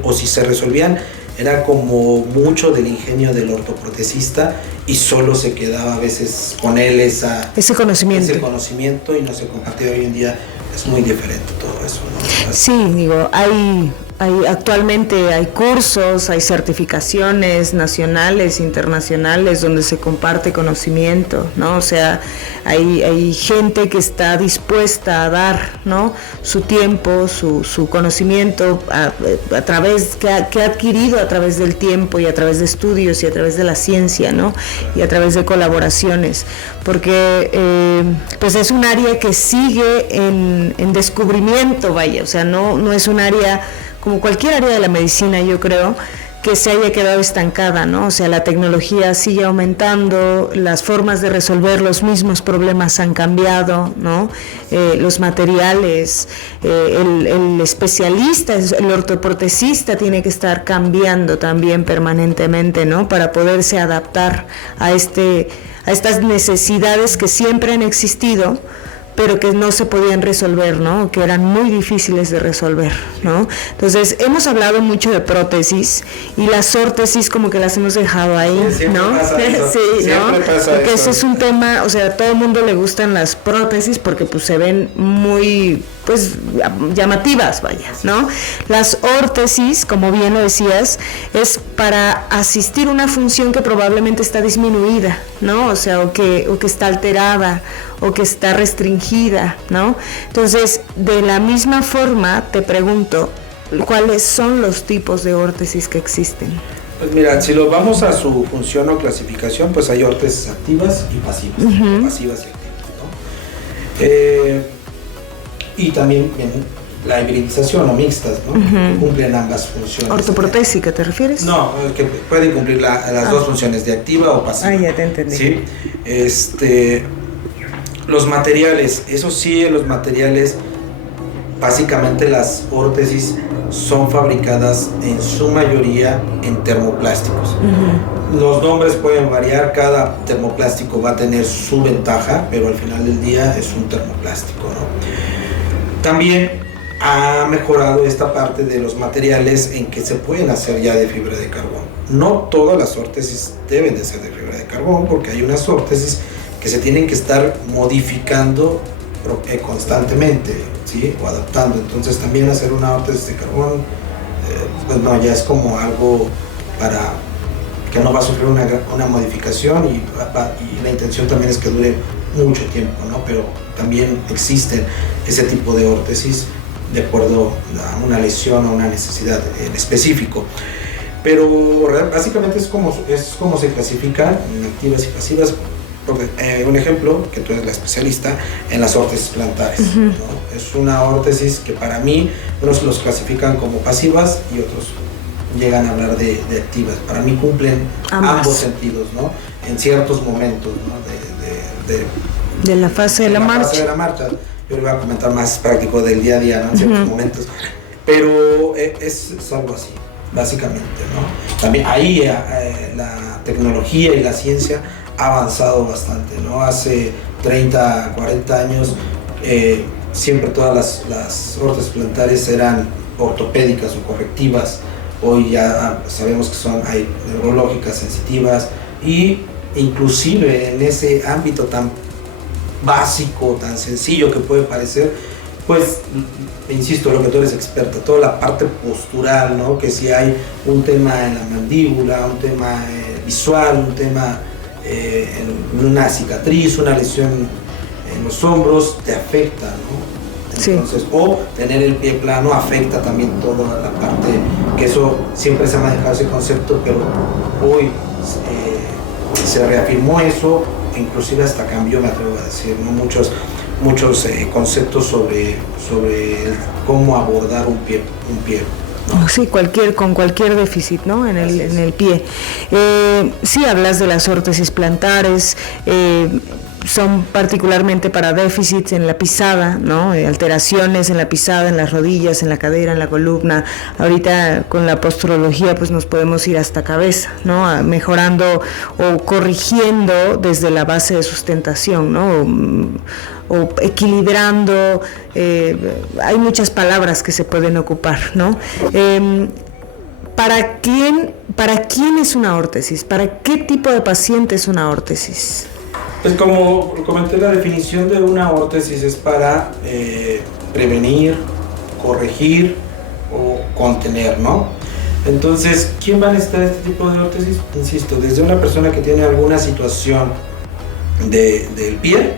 O si se resolvían, era como mucho del ingenio del ortoprotesista y solo se quedaba a veces con él ese conocimiento y no se compartía. Hoy en día es muy diferente todo eso, ¿no? Sí, digo, actualmente hay cursos, hay certificaciones nacionales, internacionales, donde se comparte conocimiento, ¿no? O sea, hay gente que está dispuesta a dar, ¿no?, su tiempo, su conocimiento a través, que ha adquirido a través del tiempo y a través de estudios y a través de la ciencia, ¿no?, y a través de colaboraciones, porque pues es un área que sigue en descubrimiento, vaya, o sea, no es un área como cualquier área de la medicina, yo creo, que se haya quedado estancada, ¿no? O sea, la tecnología sigue aumentando, las formas de resolver los mismos problemas han cambiado, ¿no? Los materiales, el especialista, el ortoprotesista tiene que estar cambiando también permanentemente, ¿no?, para poderse adaptar a estas necesidades que siempre han existido, pero que no se podían resolver, ¿no?, que eran muy difíciles de resolver, ¿no? Entonces, hemos hablado mucho de prótesis y las órtesis como que las hemos dejado ahí, ¿no? Sí, ¿no? Porque eso es un tema, o sea, a todo el mundo le gustan las prótesis porque pues se ven muy, pues, llamativas, vaya, ¿no? Las órtesis, como bien lo decías, es para asistir una función que probablemente está disminuida, ¿no? O sea, o que está alterada, o que está restringida, ¿no? Entonces, de la misma forma, te pregunto, ¿cuáles son los tipos de órtesis que existen? Pues mira, si lo vamos a su función o clasificación, pues hay órtesis activas y pasivas, pasivas y activas, ¿no? Y también la hibridización o mixtas, ¿no? Que cumplen ambas funciones. ¿Ortoprotésica te refieres? No, que pueden cumplir las dos funciones, de activa o pasiva. Ya te entendí. ¿Sí? Los materiales, eso sí, los materiales, básicamente las órtesis son fabricadas en su mayoría en termoplásticos. Los nombres pueden variar, cada termoplástico va a tener su ventaja, pero al final del día es un termoplástico, ¿no? También ha mejorado esta parte de los materiales en que se pueden hacer ya de fibra de carbón. No todas las órtesis deben de ser de fibra de carbón, porque hay unas órtesis que se tienen que estar modificando constantemente, ¿sí?, o adaptando. Entonces también hacer una órtesis de carbón, pues no, ya es como algo para que no va a sufrir una modificación y la intención también es que dure mucho tiempo, ¿no? Pero también existen ese tipo de órtesis de acuerdo a una lesión o una necesidad en específico. Pero básicamente es como se clasifican en activas y pasivas. Un ejemplo, que tú eres la especialista en las órtesis plantares, ¿no? Es una órtesis que para mí unos los clasifican como pasivas y otros llegan a hablar de activas. Para mí cumplen ambos sentidos, ¿no? En ciertos momentos, ¿no? De la fase de la marcha. Fase de la marcha. Yo le voy a comentar más práctico del día a día, ¿no? En ciertos momentos. Pero es algo así, básicamente, ¿no? También ahí la tecnología y la ciencia ha avanzado bastante, ¿no? Hace 30, 40 años siempre todas las órtesis plantares eran ortopédicas o correctivas. Hoy ya sabemos que hay neurológicas, sensitivas, y inclusive en ese ámbito tan básico, tan sencillo que puede parecer, pues, insisto, lo que tú eres experta, toda la parte postural, ¿no? Que si hay un tema en la mandíbula, un tema visual, un tema en una cicatriz, una lesión en los hombros, te afecta, ¿no? Entonces, sí. O tener el pie plano afecta también toda la parte, que eso siempre se ha manejado ese concepto, pero hoy se reafirmó eso, inclusive hasta cambió, me atrevo a decir, ¿no? Muchos conceptos sobre cómo abordar un pie, ¿no? Sí, con cualquier déficit, ¿no? En el pie. Sí, hablas de las órtesis plantares, son particularmente para déficits en la pisada, ¿no? Alteraciones en la pisada, en las rodillas, en la cadera, en la columna. Ahorita con la posturología pues nos podemos ir hasta cabeza, ¿no? Mejorando o corrigiendo desde la base de sustentación, ¿no? O equilibrando, hay muchas palabras que se pueden ocupar, ¿no? ¿para quién es una órtesis? ¿Para qué tipo de paciente es una órtesis? Pues como comenté, la definición de una órtesis es para prevenir, corregir o contener, ¿no? Entonces, ¿quién va a necesitar este tipo de órtesis? Insisto, desde una persona que tiene alguna situación del pie,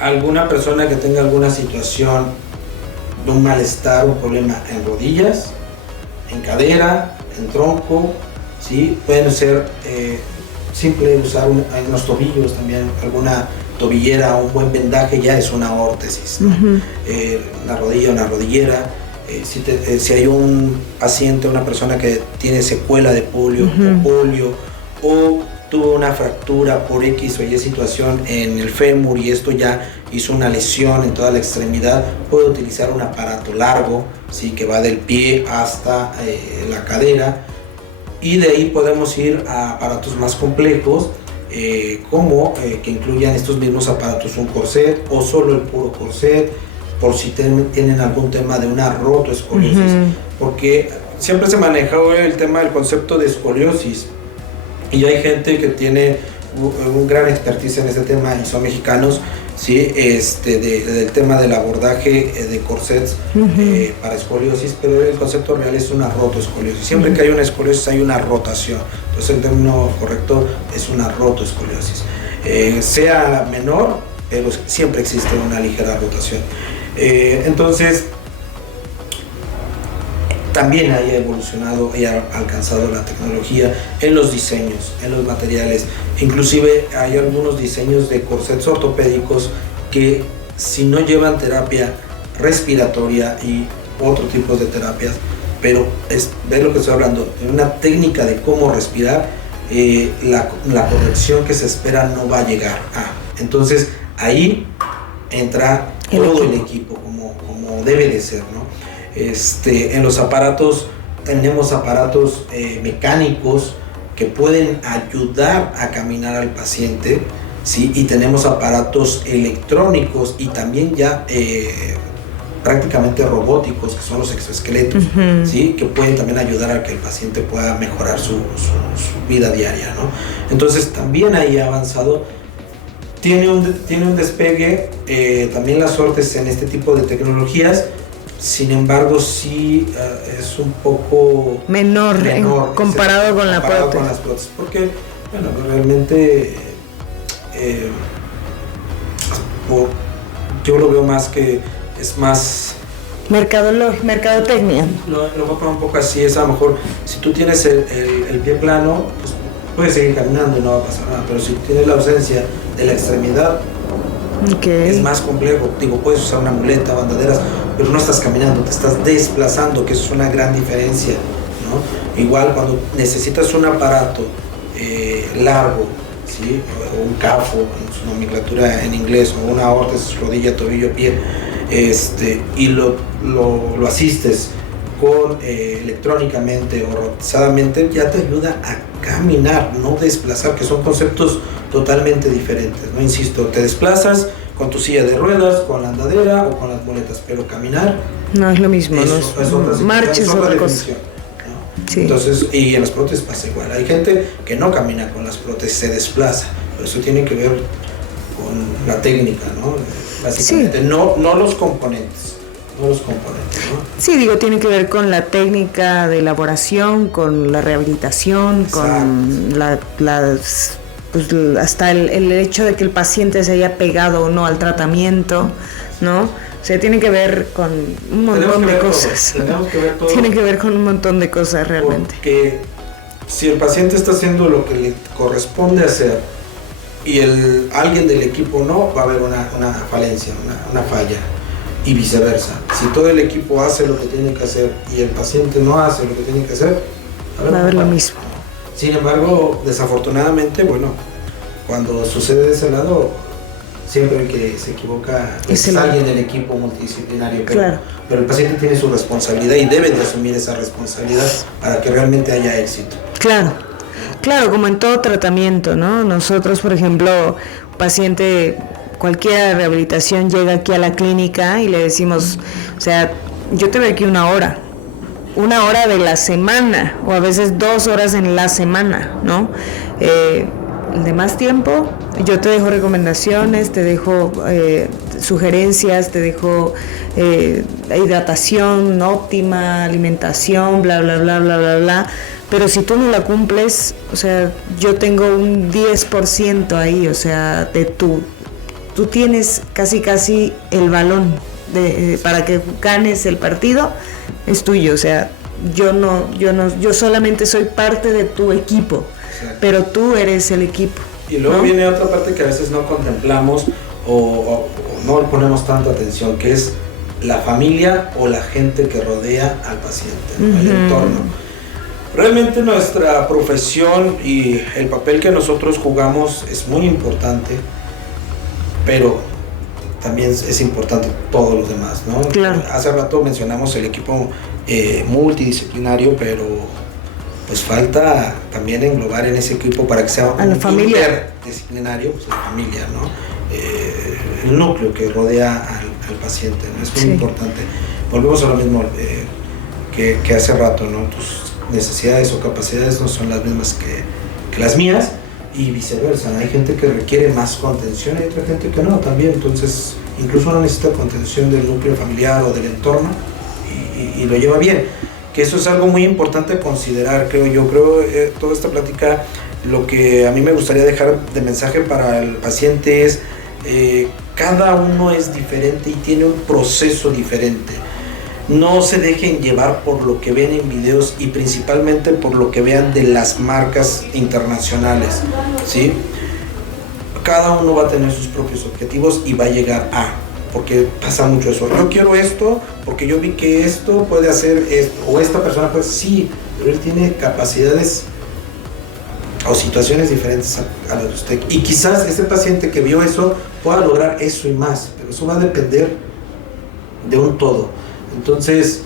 alguna persona que tenga alguna situación de un malestar, un problema en rodillas, en cadera, en tronco, ¿sí? Pueden ser simple usar en los tobillos también, alguna tobillera, un buen vendaje ya es una órtesis, ¿no? Una rodilla, una rodillera. Si hay un paciente, una persona que tiene secuela de polio, o tuvo una fractura por X o Y situación en el fémur y esto ya hizo una lesión en toda la extremidad, puede utilizar un aparato largo, ¿sí? Que va del pie hasta la cadera, y de ahí podemos ir a aparatos más complejos, como que incluyan estos mismos aparatos un corset o solo el puro corset, por si tienen algún tema de una rotoescoliosis, porque siempre se maneja el tema del concepto de escoliosis, y hay gente que tiene un gran expertise en este tema y son mexicanos, ¿sí? Del tema del abordaje de corsets para escoliosis, pero el concepto real es una rotoescoliosis. Siempre que hay una escoliosis hay una rotación, entonces el término correcto es una rotoescoliosis. Sea menor, pero siempre existe una ligera rotación. Entonces, también haya evolucionado y ha alcanzado la tecnología en los diseños, en los materiales. Inclusive hay algunos diseños de corsets ortopédicos que, si no llevan terapia respiratoria y otro tipo de terapias, pero ve lo que estoy hablando, en una técnica de cómo respirar, la corrección que se espera no va a llegar entonces ahí entra todo el equipo como debe de ser, ¿no? En los aparatos tenemos aparatos mecánicos que pueden ayudar a caminar al paciente, ¿sí? Y tenemos aparatos electrónicos y también ya prácticamente robóticos, que son los exoesqueletos, ¿sí? Que pueden también ayudar a que el paciente pueda mejorar su vida diaria, ¿no? Entonces también ahí ha avanzado. Tiene un despegue también las órtesis en este tipo de tecnologías. Sin embargo, sí es un poco menor comparado con las prótesis, porque bueno, realmente yo lo veo más que es más mercadotecnia. Lo voy a poner un poco así, es a lo mejor si tú tienes el pie plano, pues puedes seguir caminando y no va a pasar nada, pero si tienes la ausencia de la extremidad, es más complejo. Digo, puedes usar una muleta, bandaderas, pero no estás caminando, te estás desplazando, que eso es una gran diferencia, ¿no? Igual cuando necesitas un aparato largo, ¿sí? O un CAFO en su nomenclatura en inglés, o una órtesis, rodilla, tobillo, pie, y lo asistes con electrónicamente o robotizadamente, ya te ayuda a caminar, no desplazar, que son conceptos totalmente diferentes, ¿no? Insisto, te desplazas con tu silla de ruedas, con la andadera o con las muletas, pero caminar no es lo mismo, marcha es otra cosa, ¿no? Sí. Entonces, y en las prótesis pasa igual, hay gente que no camina con las prótesis, se desplaza, pero eso tiene que ver con la técnica, ¿no? Básicamente, sí. no los componentes, ¿no? Sí, tiene que ver con la técnica de elaboración, con la rehabilitación, exacto. Con pues hasta el hecho de que el paciente se haya pegado o no al tratamiento, ¿no? O sea, tiene que ver con un montón de cosas. Tenemos que ver todo. Tiene que ver con un montón de cosas realmente. Porque si el paciente está haciendo lo que le corresponde hacer y alguien del equipo no, va a haber una falencia, una falla, y viceversa. Si todo el equipo hace lo que tiene que hacer y el paciente no hace lo que tiene que hacer, va a haber lo mismo. Sin embargo, desafortunadamente, cuando sucede de ese lado, siempre el que se equivoca es alguien del equipo multidisciplinario, pero el paciente tiene su responsabilidad y debe de asumir esa responsabilidad para que realmente haya éxito. Claro, como en todo tratamiento, ¿no? Nosotros, por ejemplo, paciente, cualquier rehabilitación llega aquí a la clínica y le decimos, o sea, yo te veo aquí 1 hora. 1 hora de la semana o a veces 2 horas en la semana, ¿no? El de más tiempo, yo te dejo recomendaciones, te dejo sugerencias, te dejo hidratación óptima, alimentación, bla, bla, bla, bla, bla, bla. Pero si tú no la cumples, o sea, yo tengo un 10% ahí, o sea, de tú tienes casi el balón para que ganes el partido, es tuyo, o sea, yo solamente soy parte de tu equipo. Exacto. Pero tú eres el equipo. Y luego, ¿no?, viene otra parte que a veces no contemplamos o no le ponemos tanta atención, que es la familia o la gente que rodea al paciente, ¿no? El entorno. Realmente nuestra profesión y el papel que nosotros jugamos es muy importante, pero también es importante todos los demás, ¿no? Claro. Hace rato mencionamos el equipo multidisciplinario, pero pues falta también englobar en ese equipo para que sea un interdisciplinario, pues la familia, ¿no? El núcleo que rodea al paciente, ¿no? Es muy importante. Volvemos a lo mismo que hace rato, ¿no? Tus necesidades o capacidades no son las mismas que las mías y viceversa. Hay gente que requiere más contención y otra gente que no también. Entonces, incluso uno necesita contención del núcleo familiar o del entorno y lo lleva bien. Que eso es algo muy importante a considerar, creo yo. Toda esta plática, lo que a mí me gustaría dejar de mensaje para el paciente es cada uno es diferente y tiene un proceso diferente. No se dejen llevar por lo que ven en videos y principalmente por lo que vean de las marcas internacionales, ¿sí? Cada uno va a tener sus propios objetivos y va a llegar a, porque pasa mucho eso. Yo quiero esto porque yo vi que esto puede hacer esto, o esta persona pues sí, pero él tiene capacidades o situaciones diferentes a las de usted. Y quizás ese paciente que vio eso pueda lograr eso y más, pero eso va a depender de un todo. Entonces,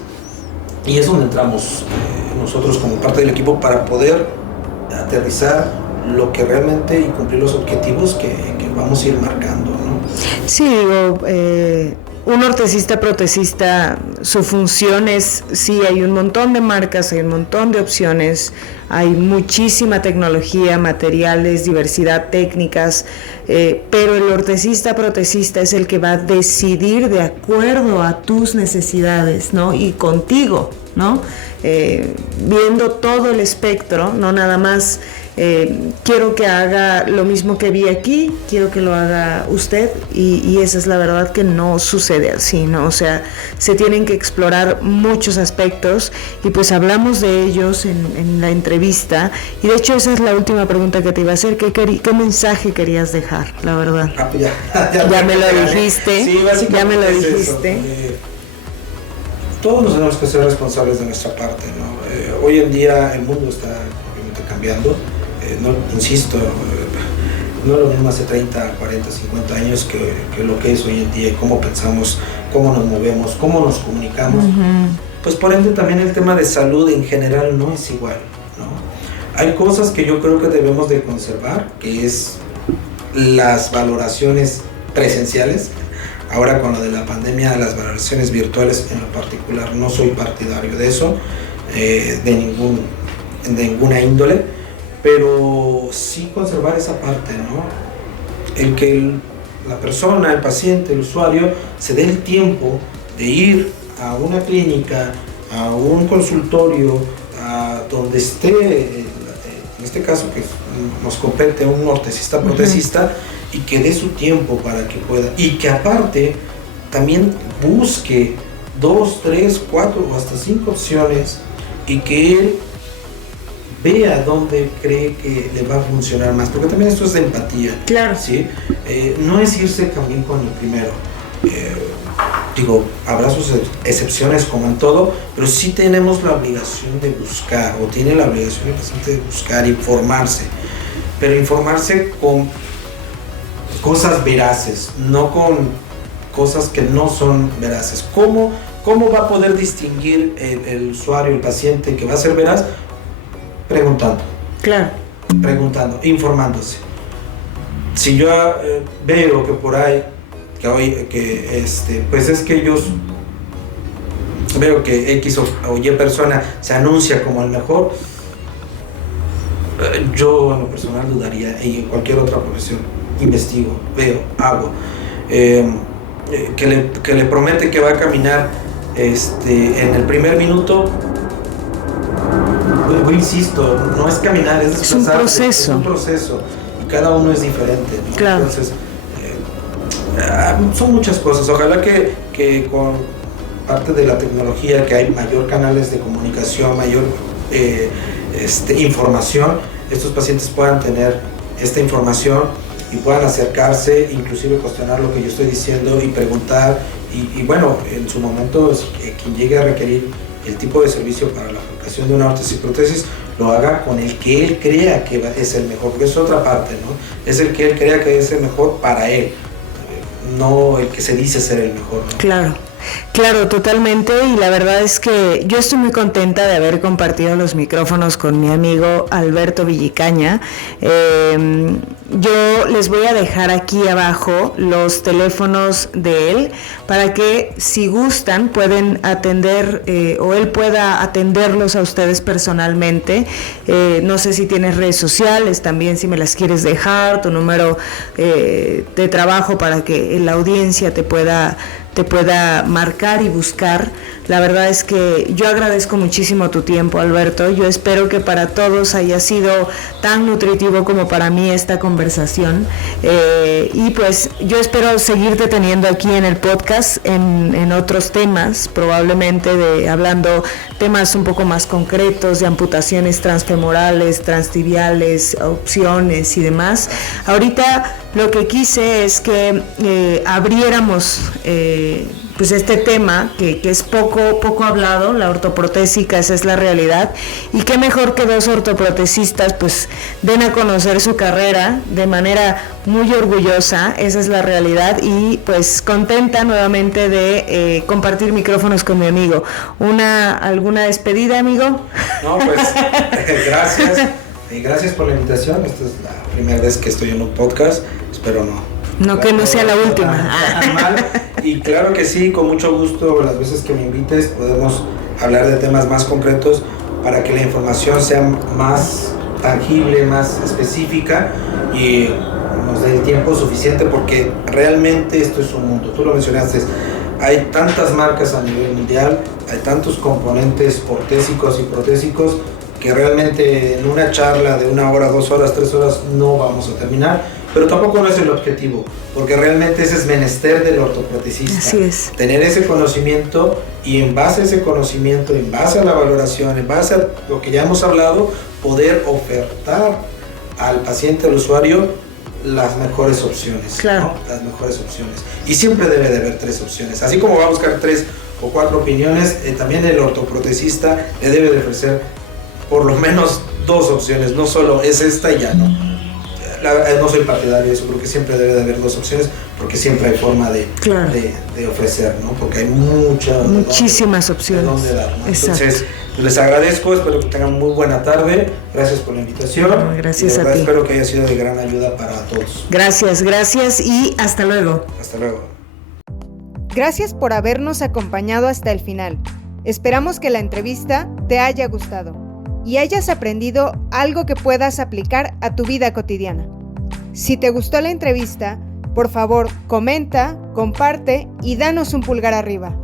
y es donde entramos nosotros como parte del equipo para poder aterrizar lo que realmente y cumplir los objetivos que vamos a ir marcando, ¿no? Sí, digo, un ortesista protesista, su función es, sí, hay un montón de marcas, hay un montón de opciones, hay muchísima tecnología, materiales, diversidad, técnicas, pero el ortesista protesista es el que va a decidir de acuerdo a tus necesidades, ¿no? Y contigo, ¿no? Viendo todo el espectro, no nada más quiero que haga lo mismo que vi aquí, quiero que lo haga usted, y esa es la verdad, que no sucede así, ¿no? O sea, se tienen que explorar muchos aspectos y pues hablamos de ellos en la entrevista, y de hecho esa es la última pregunta que te iba a hacer. ¿Qué mensaje querías dejar, la verdad? Ya me lo dijiste, sí, ya me lo dijiste. Todos nos tenemos que ser responsables de nuestra parte, ¿no? Hoy en día el mundo está obviamente cambiando. No, insisto, no es lo mismo hace 30, 40, 50 años que lo que es hoy en día, cómo pensamos, cómo nos movemos, cómo nos comunicamos. Pues por ende también el tema de salud en general no es igual, ¿no? Hay cosas que yo creo que debemos de conservar, que es las valoraciones presenciales. Ahora con lo de la pandemia, las valoraciones virtuales en lo particular, no soy partidario de eso, de ninguna índole. Pero sí conservar esa parte, ¿no? El que la persona, el paciente, el usuario, se dé el tiempo de ir a una clínica, a un consultorio, a donde esté, en este caso que nos compete un ortesista protesista, y que dé su tiempo para que pueda, y que aparte también busque 2, 3, 4 o hasta 5 opciones, y que él vea dónde cree que le va a funcionar más, porque también esto es de empatía. Claro. ¿Sí? No es irse también con el primero. Digo, habrá sus excepciones como en todo, pero sí tenemos la obligación de buscar, o tiene la obligación el paciente de buscar, informarse, pero informarse con cosas veraces, no con cosas que no son veraces. ¿Cómo va a poder distinguir el usuario, el paciente que va a ser veraz? Preguntando. Claro. Preguntando, informándose. Si yo veo que por ahí, pues es que ellos veo que X o Y persona se anuncia como el mejor, yo en lo personal dudaría, y en cualquier otra profesión investigo, veo, hago. Que le promete que va a caminar en el primer minuto. Yo insisto, no es caminar, es desplazarse, es un proceso y cada uno es diferente, ¿no? Claro. Entonces son muchas cosas. Ojalá que con parte de la tecnología, que hay mayor canales de comunicación, mayor información, estos pacientes puedan tener esta información y puedan acercarse, inclusive cuestionar lo que yo estoy diciendo y preguntar, y bueno, en su momento quien llegue a requerir el tipo de servicio para la fabricación de una órtesis y prótesis lo haga con el que él crea que es el mejor, porque es otra parte, ¿no? Es el que él crea que es el mejor para él, no el que se dice ser el mejor, ¿no? Claro, totalmente, y la verdad es que yo estoy muy contenta de haber compartido los micrófonos con mi amigo Alberto Villicaña. Yo les voy a dejar aquí abajo los teléfonos de él para que, si gustan, pueden atender o él pueda atenderlos a ustedes personalmente. No sé si tienes redes sociales también, si me las quieres dejar, tu número de trabajo para que la audiencia te pueda marcar y buscar. La verdad es que yo agradezco muchísimo tu tiempo, Alberto. Yo espero que para todos haya sido tan nutritivo como para mí esta conversación. Y pues yo espero seguirte teniendo aquí en el podcast en otros temas, probablemente hablando temas un poco más concretos de amputaciones transfemorales, transtibiales, opciones y demás. Ahorita lo que quise es que abriéramos pues este tema que es poco hablado, la ortoprotésica, esa es la realidad, y qué mejor que dos ortoprotecistas pues den a conocer su carrera de manera muy orgullosa, esa es la realidad, y pues contenta nuevamente de compartir micrófonos con mi amigo. ¿Alguna despedida, amigo? No, pues gracias, y gracias por la invitación. Esta es la primera vez que estoy en un podcast, espero que no sea la última. Y claro que sí, con mucho gusto, las veces que me invites podemos hablar de temas más concretos para que la información sea más tangible, más específica y nos dé el tiempo suficiente, porque realmente esto es un mundo. Tú lo mencionaste, hay tantas marcas a nivel mundial, hay tantos componentes ortésicos y protésicos que realmente en una charla de 1 hora, 2 horas, 3 horas no vamos a terminar, pero tampoco no es el objetivo, porque realmente ese es menester del ortoproticista. Así es. Tener ese conocimiento y en base a ese conocimiento, en base a la valoración, en base a lo que ya hemos hablado, poder ofertar al paciente, al usuario, las mejores opciones. Claro. ¿No? Las mejores opciones. Y siempre debe de haber 3 opciones. Así como va a buscar 3 o 4 opiniones, también el ortoprotecista le debe de ofrecer por lo menos 2 opciones, no solo es esta y ya, ¿no? No soy partidario de eso, creo que siempre debe de haber 2 opciones, porque siempre hay forma de ofrecer, ¿no? Porque hay muchísimas opciones. De dónde dar, ¿no? Entonces, les agradezco, espero que tengan muy buena tarde, gracias por la invitación. Gracias a ti. Espero que haya sido de gran ayuda para todos. Gracias y hasta luego. Hasta luego. Gracias por habernos acompañado hasta el final. Esperamos que la entrevista te haya gustado y hayas aprendido algo que puedas aplicar a tu vida cotidiana. Si te gustó la entrevista, por favor, comenta, comparte y danos un pulgar arriba.